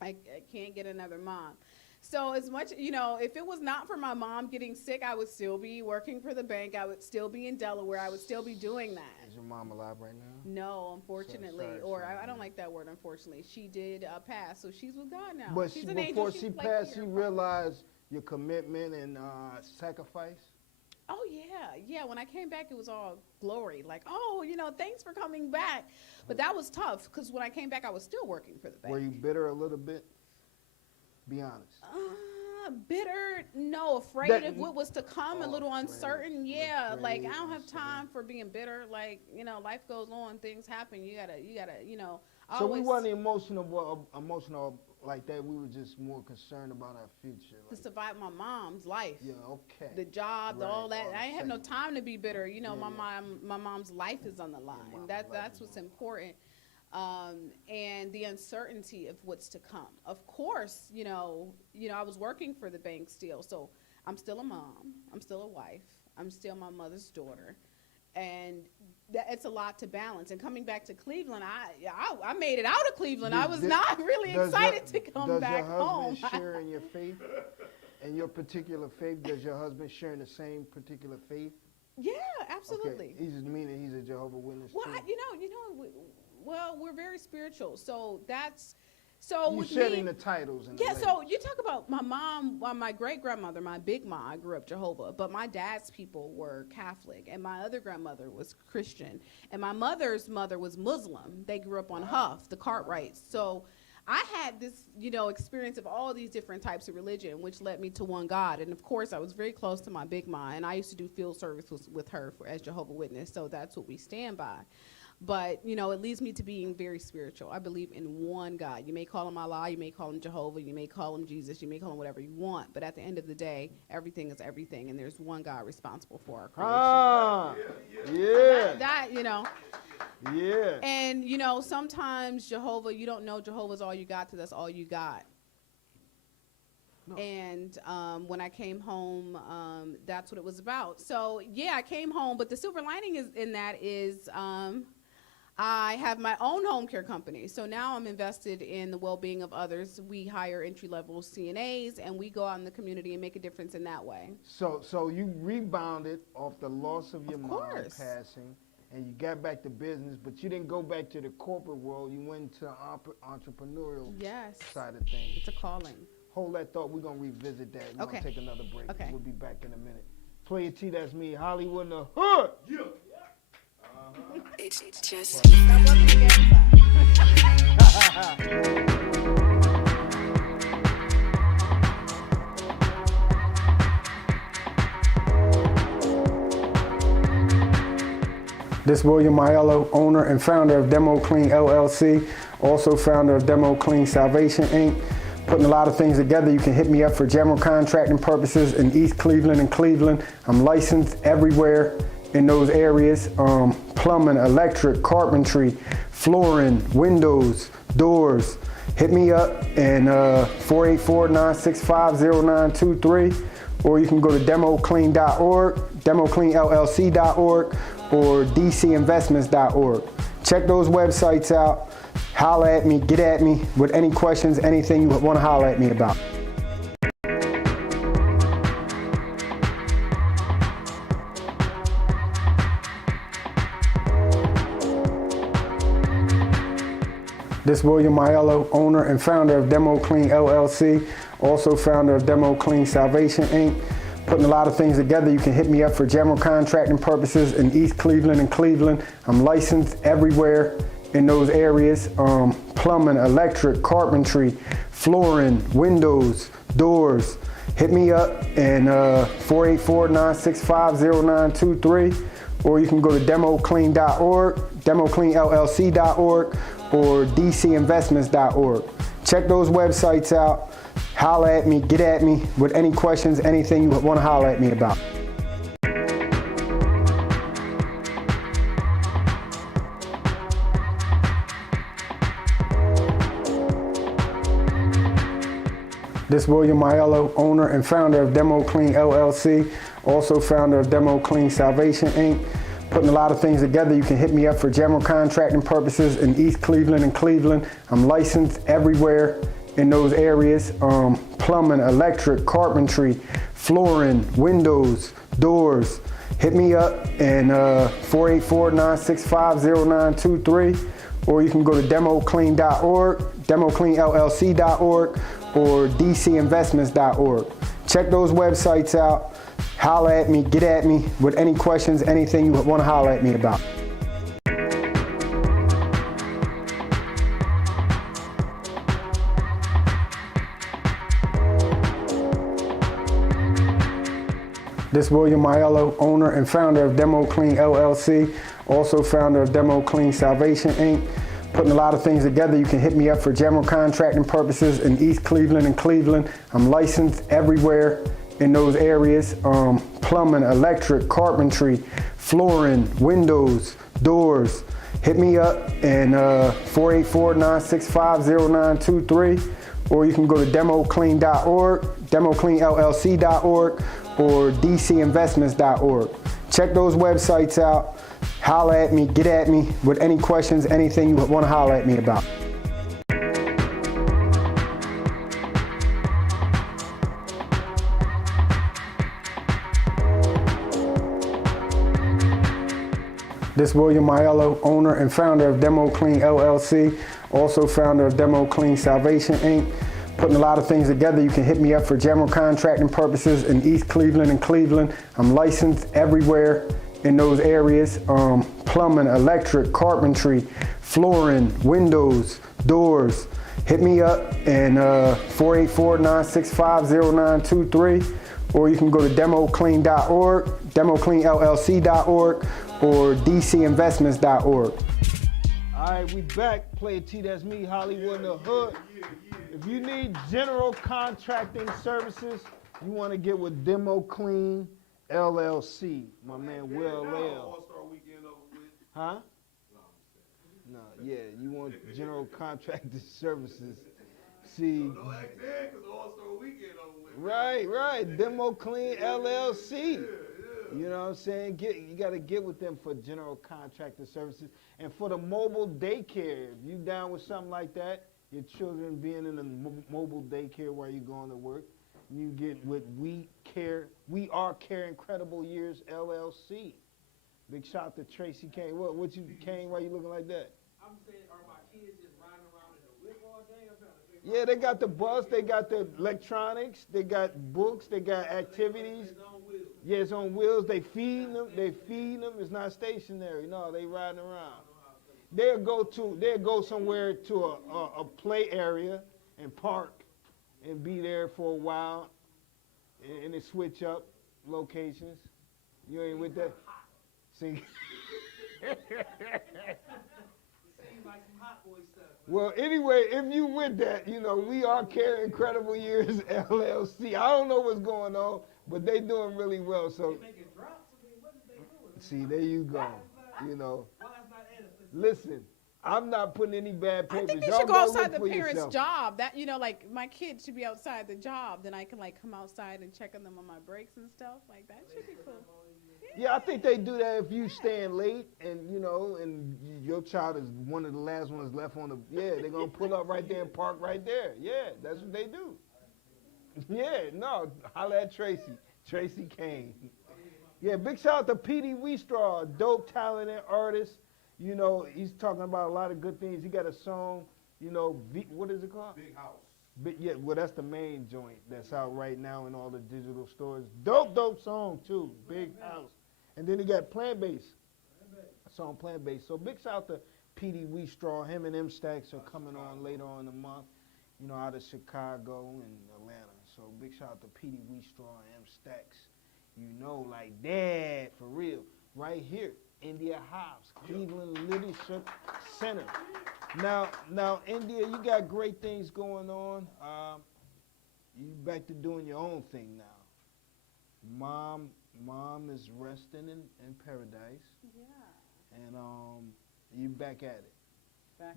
I can't get another mom. So as much, if it was not for my mom getting sick, I would still be working for the bank. I would still be in Delaware. I would still be doing that. Is your mom alive right now? No, unfortunately, sorry, I don't like that word, unfortunately. She did pass, so she's with God now. But she's she, an before angel. she She's like passed, here. she realized your commitment and sacrifice? Oh, yeah. When I came back, it was all glory. Like, oh, thanks for coming back. But that was tough, because when I came back, I was still working for the bank. Were you bitter a little bit? Be honest. Bitter, no. Afraid That- of what was to come, a Oh, little afraid, uncertain. Yeah, like I afraid, don't have uncertain. time for being bitter. Like, life goes on, things happen. You gotta, I So we always, weren't emotional like that. We were just more concerned about our future. to Like, survive my mom's life. yeah, okay. The job, Right, all that. all I ain't have no second. time to be bitter. Yeah, my mom's life is on the line. mom's That's life is what's on the important. And the uncertainty of what's to come. Of course, I was working for the bank still, so I'm still a mom. I'm still a wife. I'm still my mother's daughter, and it's a lot to balance. And coming back to Cleveland, I made it out of Cleveland. I was not really Does excited to come back Does your home. husband share in your faith? And your particular faith? Does your husband share in the same particular faith? Yeah, absolutely. Okay. He's just meaning he's a Jehovah's Witness Well, too. We're very spiritual, so that's so. You with shedding me, the titles. And yeah. the So labels. you talk about my mom, my great grandmother, my big mom. I grew up Jehovah, but my dad's people were Catholic, and my other grandmother was Christian, and my mother's mother was Muslim. They grew up on Huff, the Cartwrights. So I had this, experience of all these different types of religion, which led me to one God. And of course, I was very close to my big mom, and I used to do field service with her as Jehovah's Witness. So that's what we stand by. But, it leads me to being very spiritual. I believe in one God. You may call him Allah, you may call him Jehovah, you may call him Jesus, you may call him whatever you want. But at the end of the day, everything is everything, and there's one God responsible for our creation. Ah, yeah, That. yeah. And, sometimes Jehovah, you don't know Jehovah's all you got till that's all you got. No. And when I came home, that's what it was about. So, yeah, I came home, but the silver lining is I have my own home care company. So now I'm invested in the well-being of others. We hire entry-level CNAs, and we go out in the community and make a difference in that way. So you rebounded off the loss of your mom passing, and you got back to business, but you didn't go back to the corporate world. You went to the entrepreneurial side of things. It's a calling. Hold that thought. We're going to revisit that. We're going to take another break. Okay. We'll be back in a minute. Player T, that's me. Hollywood in the hood. Yeah. It's just Now, welcome to Game This William Aiello, owner and founder of Demo Clean LLC, also founder of Demo Clean Salvation Inc. Putting a lot of things together. You can hit me up for general contracting purposes in East Cleveland and Cleveland. I'm licensed everywhere in those areas. Plumbing, electric, carpentry, flooring, windows, doors. Hit me up and 484-965-0923, or you can go to democlean.org, democleanllc.org, or dcinvestments.org. Check those websites out. Holler at me, get at me with any questions, anything you want to holler at me about. This William Aiello, owner and founder of Demo Clean LLC, also founder of Demo Clean Salvation Inc. Putting a lot of things together. You can hit me up for general contracting purposes in East Cleveland and Cleveland. I'm licensed everywhere in those areas. Plumbing, electric, carpentry, flooring, windows, doors. Hit me up and 484-965-0923, or you can go to democlean.org, democleanllc.org, or dcinvestments.org. Check those websites out. Holla at me, get at me with any questions, anything you want to holler at me about. This is William Aiello, owner and founder of Demo Clean LLC, also founder of Demo Clean Salvation Inc. Putting a lot of things together. You can hit me up for general contracting purposes in East Cleveland and Cleveland. I'm licensed everywhere in those areas. Plumbing, electric, carpentry, flooring, windows, doors. Hit me up and 484-965-0923, or you can go to democlean.org, democleanllc.org, or dcinvestments.org. Check those websites out. Holla at me, get at me with any questions, anything you want to holler at me about. This is William Aiello, owner and founder of Demo Clean LLC, also founder of Demo Clean Salvation Inc. Putting a lot of things together. You can hit me up for general contracting purposes in East Cleveland and Cleveland. I'm licensed everywhere in those areas. Plumbing, electric, carpentry, flooring, windows, doors. Hit me up and 484-965-0923, or you can go to democlean.org, democleanllc.org, or dcinvestments.org. Check those websites out. Holla at me, get at me with any questions, anything you want to holler at me about. This is William Aiello, owner and founder of Demo Clean LLC, also founder of Demo Clean Salvation Inc. Putting a lot of things together. You can hit me up for general contracting purposes in East Cleveland and Cleveland. I'm licensed everywhere in those areas. Plumbing, electric, carpentry, flooring, windows, doors. Hit me up and 484-965-0923, or you can go to democlean.org, democleanllc.org, or dcinvestments.org. All right, we back. Play T, that's me, Hollywood in the Hood. If you need general contracting services, you want to get with Demo Clean LLC. My man Will L. All-Star Weekend over with. Huh? No, yeah, you want general contracting services. See. Don't act bad because All-Star Weekend over with. Right. Demo Clean LLC. You know what I'm saying? You got to get with them for general contracting services. And for the mobile daycare, if you down with something like that, your children being in a mobile daycare while you're going to work, you get with We Are Care Incredible Years LLC. Big shout to Tracy Kane. What you Kane? Why you looking like that? I'm saying, are my kids just riding around in the whip all day? I'm trying to figure Yeah, they got the bus, they got the electronics, they got books, they got activities. it's on wheels. Yeah, it's on wheels. They feed them. It's not stationary. No, they riding around. They'll go somewhere to a play area and park and be there for a while, and they switch up locations. You ain't with that? See? Seems like some hot boy stuff. Well, anyway, if you with that, We Are Care Incredible Years LLC. I don't know what's going on, but they doing really well. So, Making drops? I mean, what is they doing? see, there you go. Why it's not edifice? Listen, I'm not putting any bad papers. I think they Y'all should go outside look the for parents' yourself. job. That like my kids should be outside the job. Then I can come outside and check on them on my breaks and stuff. Like that should be cool. Yeah, I think they do that if you staying late and and your child is one of the last ones left on the. Yeah, they're gonna pull up right there and park right there. Yeah, that's what they do. Yeah, no, holla at Tracy Kane. Yeah, big shout out to P.D. Weestraw, a dope, talented artist. He's talking about a lot of good things. He got a song, what is it called? Big House. Well, that's the main joint that's out right now in all the digital stores. Dope song, too. Big House. And then he got Plant Based. Song Plant Based. So big shout out to P.D. Weestraw, him and M Stacks are coming on later on in the month, you know, out of Chicago and Atlanta. So big shout out to P.D. Weestraw and M Stacks. You know, like that, for real. Right here, India Hobbs, Cleveland Leadership Center. Now, India, you got great things going on. You back to doing your own thing now. Mom is resting in paradise. Yeah. And you back at it.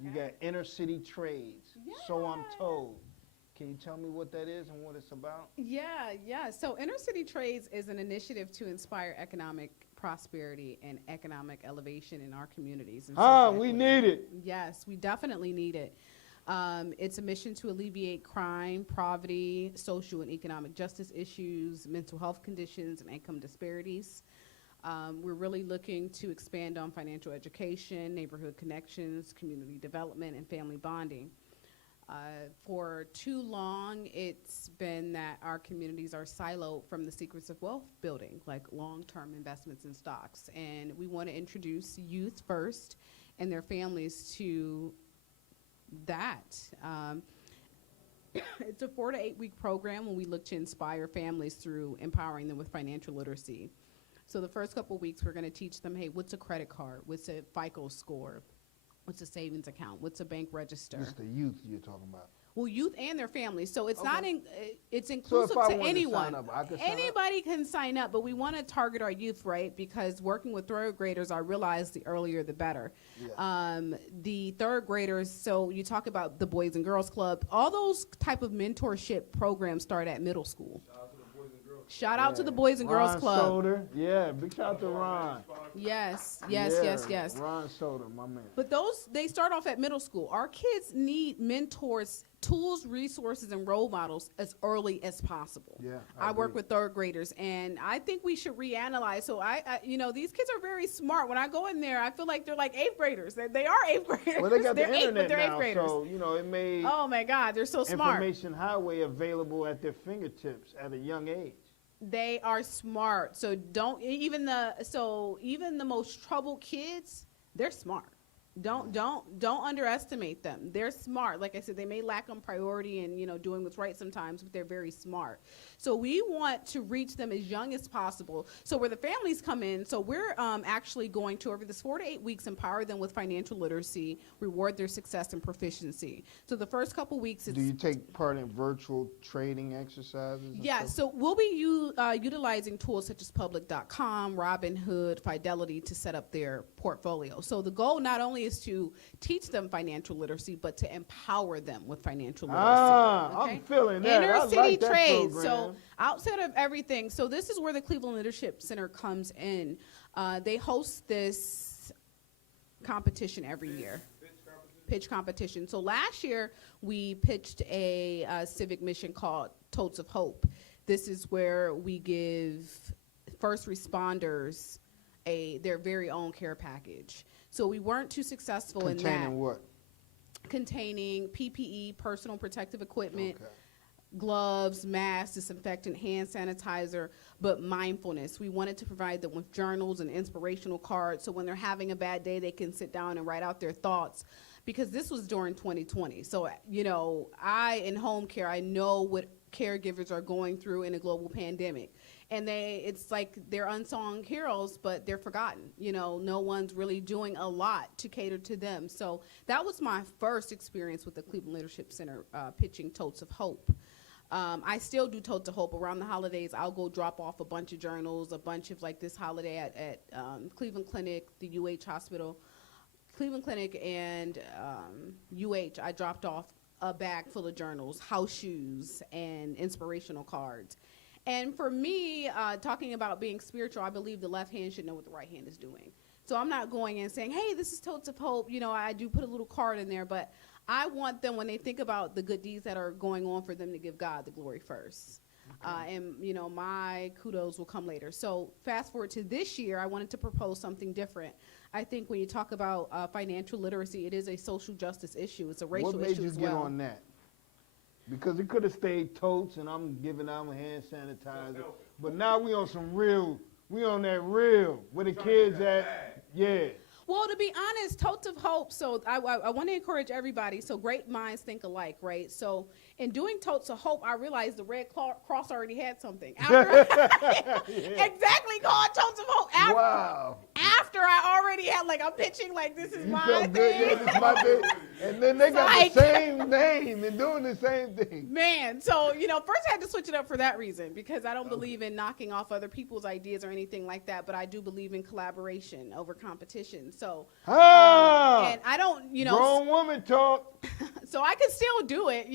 You Back got at inner city trades. So I'm told. Can you tell me what that is and what it's about? Yeah. So Inner City Trades is an initiative to inspire economic prosperity and economic elevation in our communities. And We need it. Yes, we definitely need it. It's a mission to alleviate crime, poverty, social and economic justice issues, mental health conditions, and income disparities. We're really looking to expand on financial education, neighborhood connections, community development, and family bonding. For too long, it's been that our communities are siloed from the secrets of wealth building, like long-term investments in stocks. And we want to introduce youth first and their families to that. It's a 4 to 8 week program when we look to inspire families through empowering them with financial literacy. So the first couple of weeks, we're going to teach them, hey, what's a credit card? What's a FICO score? What's a savings account? What's a bank register? It's the youth you're talking about. Well, youth and their families. So it's not it's So inclusive if I to wanted anyone. to sign up, I could sign up? Anybody can sign up, but we want to target our youth, right? Because working with third graders, I realize the earlier the better. Yeah. The third graders, so you talk about the Boys and Girls Club, all those type of mentorship programs start at middle school. Shout out to the Boys and Girls Ron Club. Soder. Yeah, big shout out to Ron. Yes. Ron Soder, my man. But they start off at middle school. Our kids need mentors, tools, resources, and role models as early as possible. Yeah, I work agree. with third graders, and I think we should reanalyze. So these kids are very smart. When I go in there, I feel like they're like 8th graders. They are 8th graders. Well, they got they're the 8, internet but they're 8th now, graders. so it made Oh my God, they're so smart. information highway available at their fingertips at a young age. They are smart. So even the most troubled kids, they're smart. Don't underestimate them. They're smart. Like I said, they may lack on priority and doing what's right sometimes, but they're very smart. So we want to reach them as young as possible. So where the families come in, so we're actually going to, over this 4 to 8 weeks, empower them with financial literacy, reward their success and proficiency. So the first couple weeks, Do you take part in virtual trading exercises? and yeah, stuff? so we'll be utilizing tools such as Public.com, Robinhood, Fidelity to set up their portfolio. So the goal not only is to teach them financial literacy, but to empower them with financial literacy. I'm feeling that. Inner I city like that trades. program. So outside of everything, so this is where the Cleveland Leadership Center comes in. They host this competition every year. Pitch competition. So last year we pitched a civic mission called Totes of Hope. This is where we give first responders their very own care package. So we weren't too successful in that. Containing what? Containing PPE, personal protective equipment, Okay. gloves, masks, disinfectant, hand sanitizer, but mindfulness. We wanted to provide them with journals and inspirational cards so when they're having a bad day, they can sit down and write out their thoughts. Because this was during 2020. So, in home care, I know what caregivers are going through in a global pandemic. And it's like they're unsung heroes, but they're forgotten. No one's really doing a lot to cater to them. So that was my first experience with the Cleveland Leadership Center pitching Totes of Hope. I still do Totes of Hope. Around the holidays, I'll go drop off a bunch of journals, a bunch of like this holiday at Cleveland Clinic, the UH Hospital. Cleveland Clinic and UH, I dropped off a bag full of journals, house shoes, and inspirational cards. And for me, talking about being spiritual, I believe the left hand should know what the right hand is doing. So I'm not going and saying, hey, this is Totes of Hope. I do put a little card in there, but I want them, when they think about the good deeds that are going on, for them to give God the glory first. And my kudos will come later. So fast forward to this year, I wanted to propose something different. I think when you talk about financial literacy, it is a social justice issue. It's a racial issue as well. What made you get on that? Because it could have stayed totes, and I'm giving out hand sanitizer. But now we on that real, where the kids at. Yeah. Well, to be honest, Totes of Hope, so I want to encourage everybody. So great minds think alike, right? So in doing Totes of Hope, I realized the Red Cross already had something. After exactly called Totes of Hope. Wow. After I already had, like, I'm pitching, like, this is You my felt good, thing. yeah, this is my thing. And then they got Psych. the same name and doing the same thing. Man, so, first I had to switch it up for that reason because I don't believe in knocking off other people's ideas or anything like that, but I do believe in collaboration over competition. So, and I don't, Grown woman talk. so I can still do it,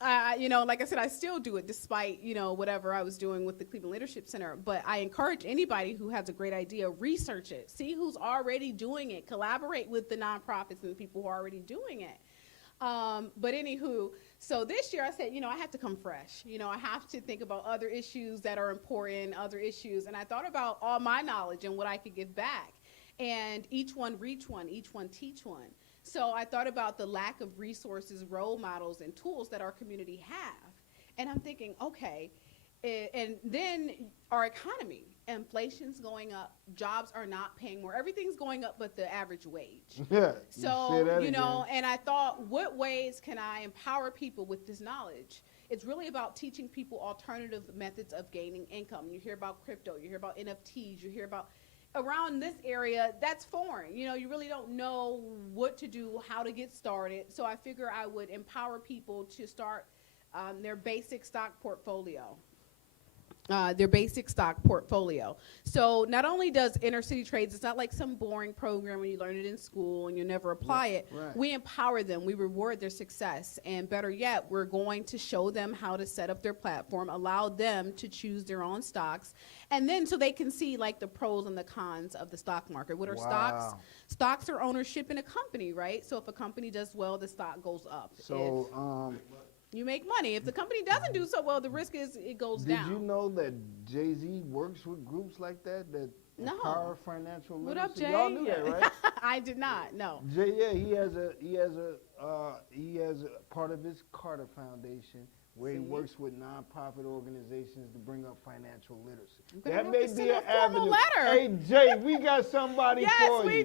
like I said, I still do it despite, whatever I was doing with the Cleveland Leadership Center. But I encourage anybody who has a great idea, research it, see who's already doing it, collaborate with the nonprofits and the people who are already doing it. But anywho, so this year I said, I have to come fresh. I have to think about other issues that are important, other issues. And I thought about all my knowledge and what I could give back. And each one reach one, each one teach one. So I thought about the lack of resources, role models, and tools that our community have. And I'm thinking, okay, and then our economy, inflation's going up, jobs are not paying more, everything's going up but the average wage. Yeah. So, and I thought, what ways can I empower people with this knowledge? It's really about teaching people alternative methods of gaining income. You hear about crypto, you hear about NFTs, you hear about around this area, that's foreign. You really don't know what to do, how to get started. So I figure I would empower people to start their basic stock portfolio. So not only does Inner City Trades, it's not like some boring program where you learn it in school and you never apply it. Right. We empower them. We reward their success. And better yet, we're going to show them how to set up their platform, allow them to choose their own stocks. And then so they can see like the pros and the cons of the stock market. What are stocks? Stocks are ownership in a company, right? So if a company does well, the stock goes up. So, You make money. If the company doesn't do so well, the risk is it goes down. did you know that Jay-Z works with groups like that No. empower financial literacy? What up, Jay? Y'all knew that, right? I did not. No. Jay, yeah, he has a part of his Carter Foundation where he works with nonprofit organizations to bring up financial literacy. That may be an avenue. Letter. Hey, Jay, we got somebody Yes, for you.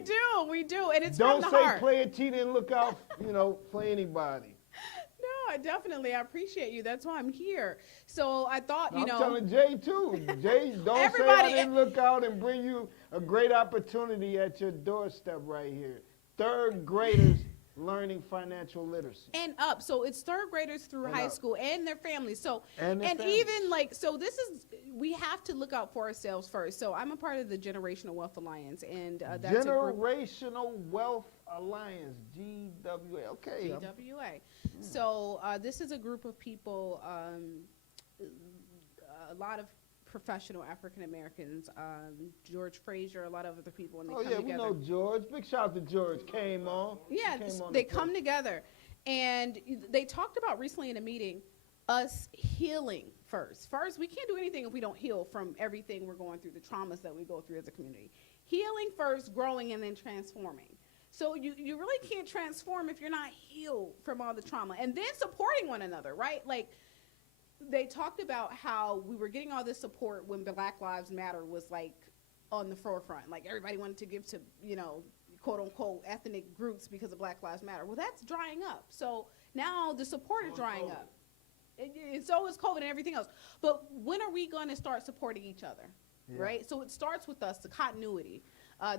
we do, and it's Don't from the say heart. play it, cheat, and look out, for anybody. No, definitely, I appreciate you. That's why I'm here. So I thought, I'm telling Jay too. Jay, don't say I didn't look out and bring you a great opportunity at your doorstep right here. Third graders learning financial literacy. And up. So it's third graders through high school and their families. So And their families. even like so this is we have to look out for ourselves first. So I'm a part of the Generational Wealth Alliance, and that's a group. Generational Wealth Alliance, GWA. Okay. GWA. So this is a group of people, a lot of professional African Americans, George Frazier, a lot of other people, and they come together. We know George. Big shout out to George. Came on. Yeah, they come together, and they talked about recently in a meeting us healing first. First, we can't do anything if we don't heal from everything we're going through, the traumas that we go through as a community. Healing first, growing, and then transforming. So you really can't transform if you're not healed from all the trauma. And then supporting one another, right? Like, they talked about how we were getting all this support when Black Lives Matter was, like, on the forefront. Like, everybody wanted to give to, quote-unquote, ethnic groups because of Black Lives Matter. Well, that's drying up. So now the support is drying up. And so is COVID and everything else. But when are we going to start supporting each other, right? So it starts with us, the continuity.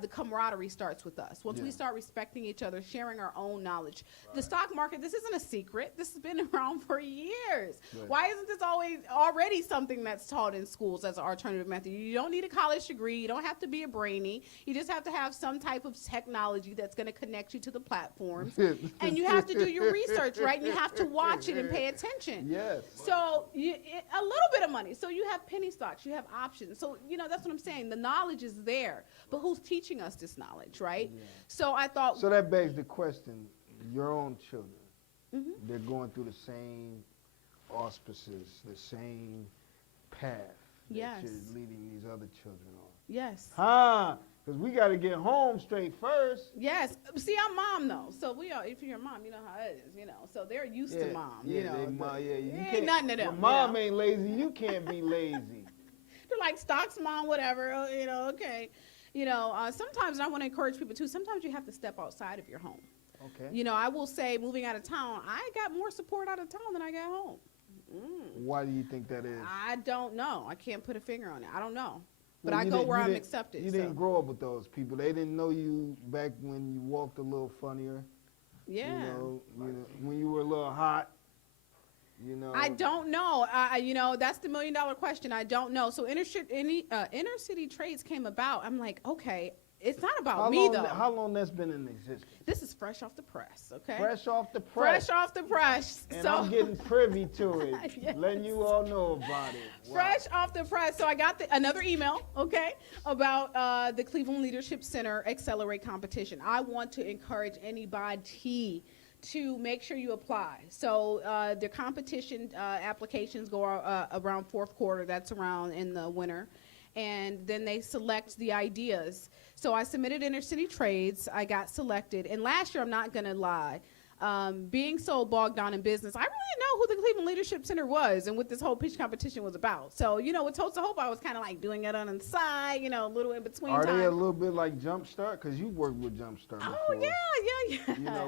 The camaraderie starts with us. Once we start respecting each other, sharing our own knowledge. Right. The stock market, this isn't a secret. This has been around for years. Right. Why isn't this already something that's taught in schools as an alternative method? You don't need a college degree. You don't have to be a brainy. You just have to have some type of technology that's going to connect you to the platforms. And you have to do your research, right? And you have to watch it and pay attention. Yes. So a little bit of money. So you have penny stocks. You have options. So, that's what I'm saying. The knowledge is there. But who's teaching us this knowledge, right? Yeah. So I thought. So that begs the question: your own children, they're going through the same auspices, the same path that you're leading these other children on. Yes. Because we got to get home straight first. Yes. See, I'm mom though, so if you're a mom, you know how it is, So they're used to mom. Yeah, you ain't nothing to them. Your mom ain't lazy. You can't be lazy. They're like stocks, mom, whatever. Okay. Sometimes I want to encourage people too. Sometimes you have to step outside of your home. Okay. I will say moving out of town, I got more support out of town than I got home. Why do you think that is? I don't know. I can't put a finger on it. I don't know. But Well, I you go didn't- where you I'm didn't- accepted. You so. didn't grow up with those people. They didn't know you back when you walked a little funnier. Yeah. When you were a little hot. I don't know. That's the $1 million question. I don't know. So inner city trades came about. I'm like, okay, it's not about me though. How long that's been in existence? This is fresh off the press, okay? Fresh off the press. Fresh off the press. And so I'm getting privy to it, Yes. letting you all know about it. Wow. fresh off the press. So I got another email, okay, about the Cleveland Leadership Center Accelerate competition. I want to encourage anybody to make sure you apply. So the competition applications go around fourth quarter. That's around in the winter. And then they select the ideas. So I submitted inner city trades. I got selected. And last year, I'm not going to lie, being so bogged down in business, I really didn't know who the Cleveland Leadership Center was and what this whole pitch competition was about. So, with Toast to Hope, I was kind of like doing it on the side, a little in between Are time. they a little bit like Jumpstart? Because you worked with Jumpstart before. Oh, yeah.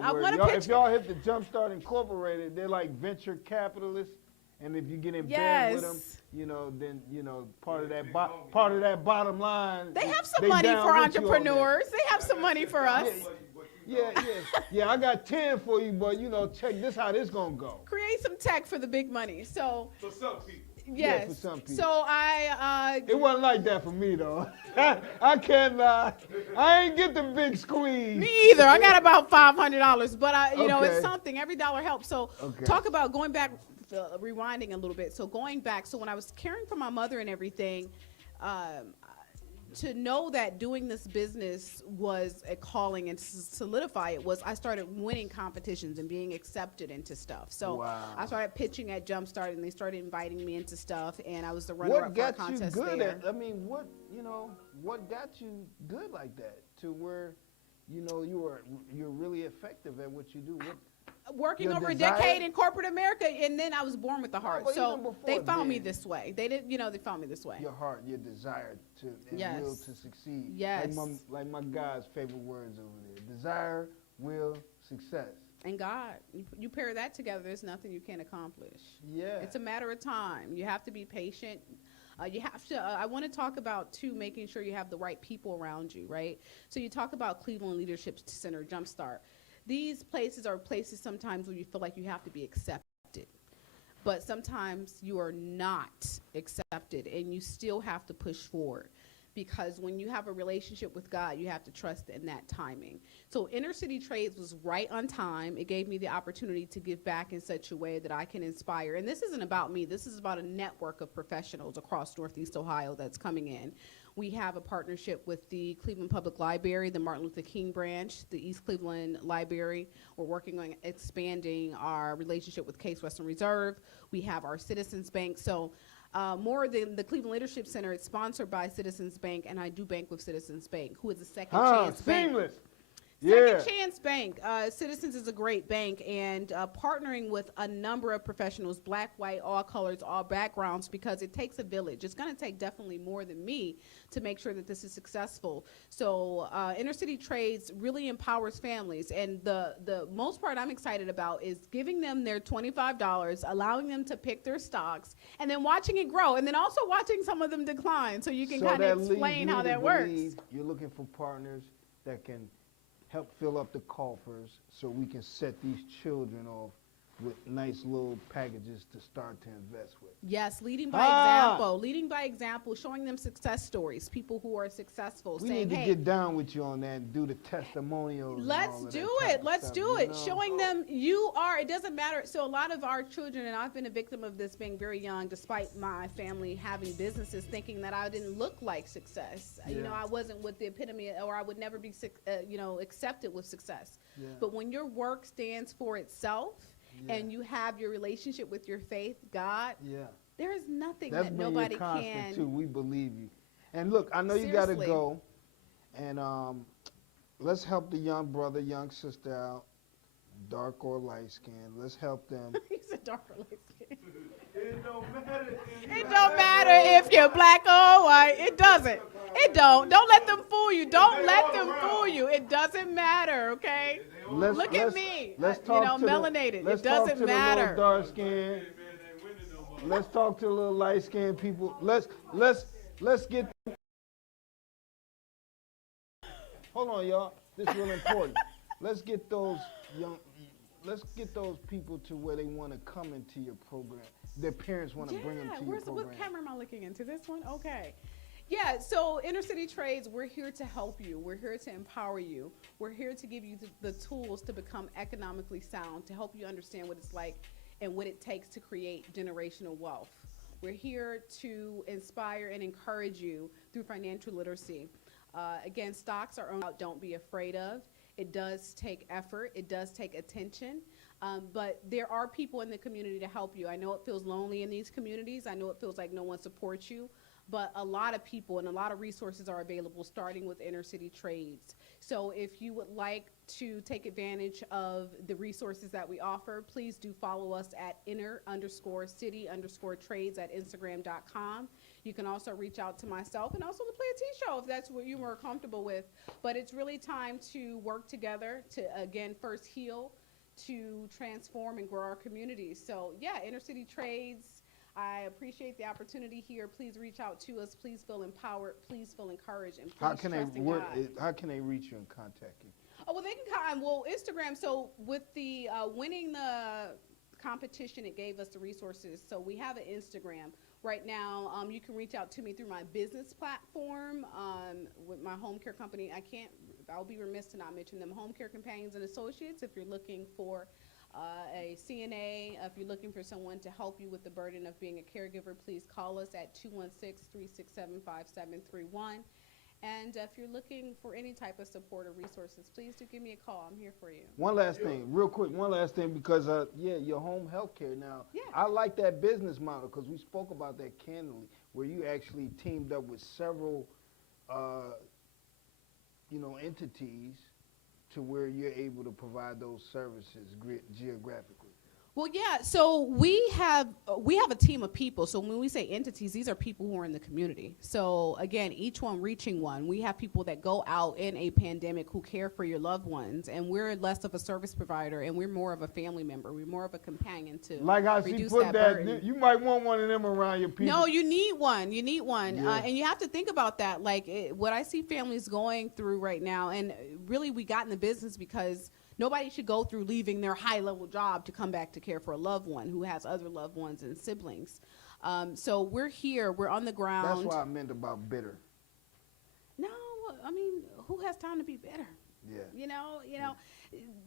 I where want to y'all- pitch. if y'all hit the Jumpstart Incorporated, they're like venture capitalists. And if you get in bed with them, then part of that bottom line. They have some they money down for with you on that. entrepreneurs. They have some money for us. Yeah. I got 10 for you, but check this how this gonna go. Create some tech for the big money. So, For some people. Yeah, yes. for some people. So I It wasn't like that for me though. I can't lie. I ain't get the big squeeze. Me either. I got about $500, but Okay. it's something. Every dollar helps. So Okay. talk about going back, rewinding a little bit. So going back, so when I was caring for my mother and everything, to know that doing this business was a calling and to solidify it was I started winning competitions and being accepted into stuff. So Wow. I started pitching at Jumpstart and they started inviting me into stuff and I was the runner-up What for a got you contest good there. at? I mean, what got you good like that to where, you're really effective at what you do? Working Your over desire? a decade in corporate America, and then I was born with the heart. but So even before they found me then. this way. They didn't, they found me this way. Your heart, your desire to and Yes. will to succeed. Yes. Like my guy's favorite words over there: desire, will, success. And God, you pair that together, there's nothing you can't accomplish. Yeah. It's a matter of time. You have to be patient. You have to, I want to talk about, too, making sure you have the right people around you, right? So you talk about Cleveland Leadership Center, Jumpstart. These places are places sometimes where you feel like you have to be accepted. But sometimes you are not accepted, and you still have to push forward. Because when you have a relationship with God, you have to trust in that timing. So Inner City Trades was right on time. It gave me the opportunity to give back in such a way that I can inspire. And this isn't about me. This is about a network of professionals across Northeast Ohio that's coming in. We have a partnership with the Cleveland Public Library, the Martin Luther King branch, the East Cleveland Library. We're working on expanding our relationship with Case Western Reserve. We have our Citizens Bank. So more than the Cleveland Leadership Center, it's sponsored by Citizens Bank, and I do bank with Citizens Bank, who is a second chance bank. Seamless. Second Chance Bank. Citizens is a great bank, and partnering with a number of professionals, black, white, all colors, all backgrounds, because it takes a village. It's going to take definitely more than me to make sure that this is successful. So Inner City Trades really empowers families, and the most part I'm excited about is giving them their $25, allowing them to pick their stocks, and then watching it grow, and then also watching some of them decline, so you can kind of explain how that works. You're looking for partners that can help fill up the coffers so we can set these children off with nice little packages to start to invest with. Yes, leading by example, showing them success stories, people who are successful, We saying, need to hey, get down with you on that and do the testimonials. and let's all of do that type it. of Let's stuff, do you it. know? Showing them you are, it doesn't matter. So a lot of our children, and I've been a victim of this being very young, despite my family having businesses, thinking that I didn't look like success. You know, Yeah. I wasn't with the epitome, or I would never be, accepted with success. Yeah. But when your work stands for itself, and you have your relationship with your faith, God, Yeah. there is nothing That's that been nobody your constant can. too. We believe you. And look, I know you got to Seriously. go, and let's help the young brother, young sister out, dark or light skin. Let's help them. He's a darker light skin. It don't matter. It don't matter if you're black or white. It doesn't. it don't. Don't let them fool you. Don't let them fool you. It doesn't matter, okay? Look at me. Let's You talk know, to the- melanated. let's It talk doesn't to the matter. little dark skin. Let's talk to the little light skinned people. Let's get. Hold on, y'all. This is really important. Let's get those people to where they want to come into your program. Their parents want to bring them to your program. What camera am I looking into? This one? Okay. Yeah, so Inner City Trades, we're here to help you. We're here to empower you. We're here to give you the tools to become economically sound, to help you understand what it's like and what it takes to create generational wealth. We're here to inspire and encourage you through financial literacy. Again, stocks are owned out, don't be afraid of. It does take effort, it does take attention, but there are people in the community to help you. I know it feels lonely in these communities. I know it feels like no one supports you, but a lot of people and a lot of resources are available, starting with Inner City Trades. So if you would like to take advantage of the resources that we offer, please do follow us at inner_city_trades at Instagram.com. You can also reach out to myself and also the Play a T Show if that's what you were comfortable with. But it's really time to work together to, again, first heal, to transform and grow our communities. So yeah, Inner City Trades. I appreciate the opportunity here. Please reach out to us. Please feel empowered. Please feel encouraged. And please How can trust in God. how can they reach you and contact you? Oh, well, they can Instagram. So with the winning the competition, it gave us the resources. So we have an Instagram. Right now, you can reach out to me through my business platform with my home care company. I'll be remiss to not mention them, Home Care Companions and Associates. If you're looking for a CNA, if you're looking for someone to help you with the burden of being a caregiver, please call us at 216-367-5731. And if you're looking for any type of support or resources, please do give me a call. I'm here for you. One last thing, real quick, because your home health care now. Yeah. I like that business model because we spoke about that candidly, where you actually teamed up with several, entities to where you're able to provide those services geographically. Well, yeah, so we have a team of people. So when we say entities, these are people who are in the community. So again, each one reaching one. We have people that go out in a pandemic who care for your loved ones, and we're less of a service provider, and we're more of a family member. We're more of a companion to Like I see reduce put that that, burden. you might want one of them around your people. No, you need one. You need one. Yeah. And you have to think about that. Like what I see families going through right now, and really we got in the business because nobody should go through leaving their high-level job to come back to care for a loved one who has other loved ones and siblings. So we're here. We're on the ground. That's what I meant about bitter. No, I mean, who has time to be bitter? Yeah.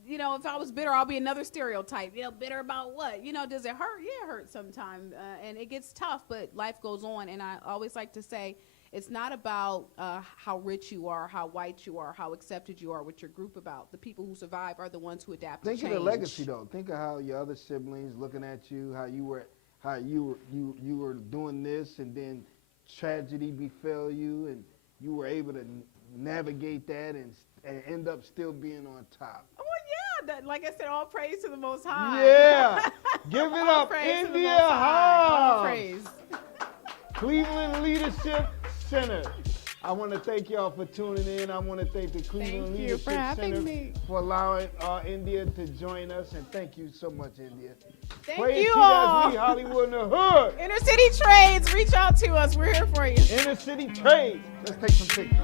If I was bitter, I'll be another stereotype. Bitter about what? Does it hurt? Yeah, it hurts sometimes, and it gets tough. But life goes on, and I always like to say, it's not about how rich you are, how white you are, how accepted you are with your group about. The people who survive are the ones who adapt to change. Think of the legacy, though. Think of how your other siblings looking at you, how you were doing this, and then tragedy befell you, and you were able to navigate that and end up still being on top. Oh, yeah. Like I said, all praise to the Most High. Yeah. Give it All up, praise to the India Most High. All Hobbs. praise. Cleveland Leadership Center. I want to thank y'all for tuning in. I want to thank the Cleveland Thank you Leadership for having Center me. for allowing India to join us, and thank you so much, India. Thank Pray you to all. us, we Hollywood in the hood. Inner City Trades, reach out to us. We're here for you. Inner City Trades. Let's take some pictures.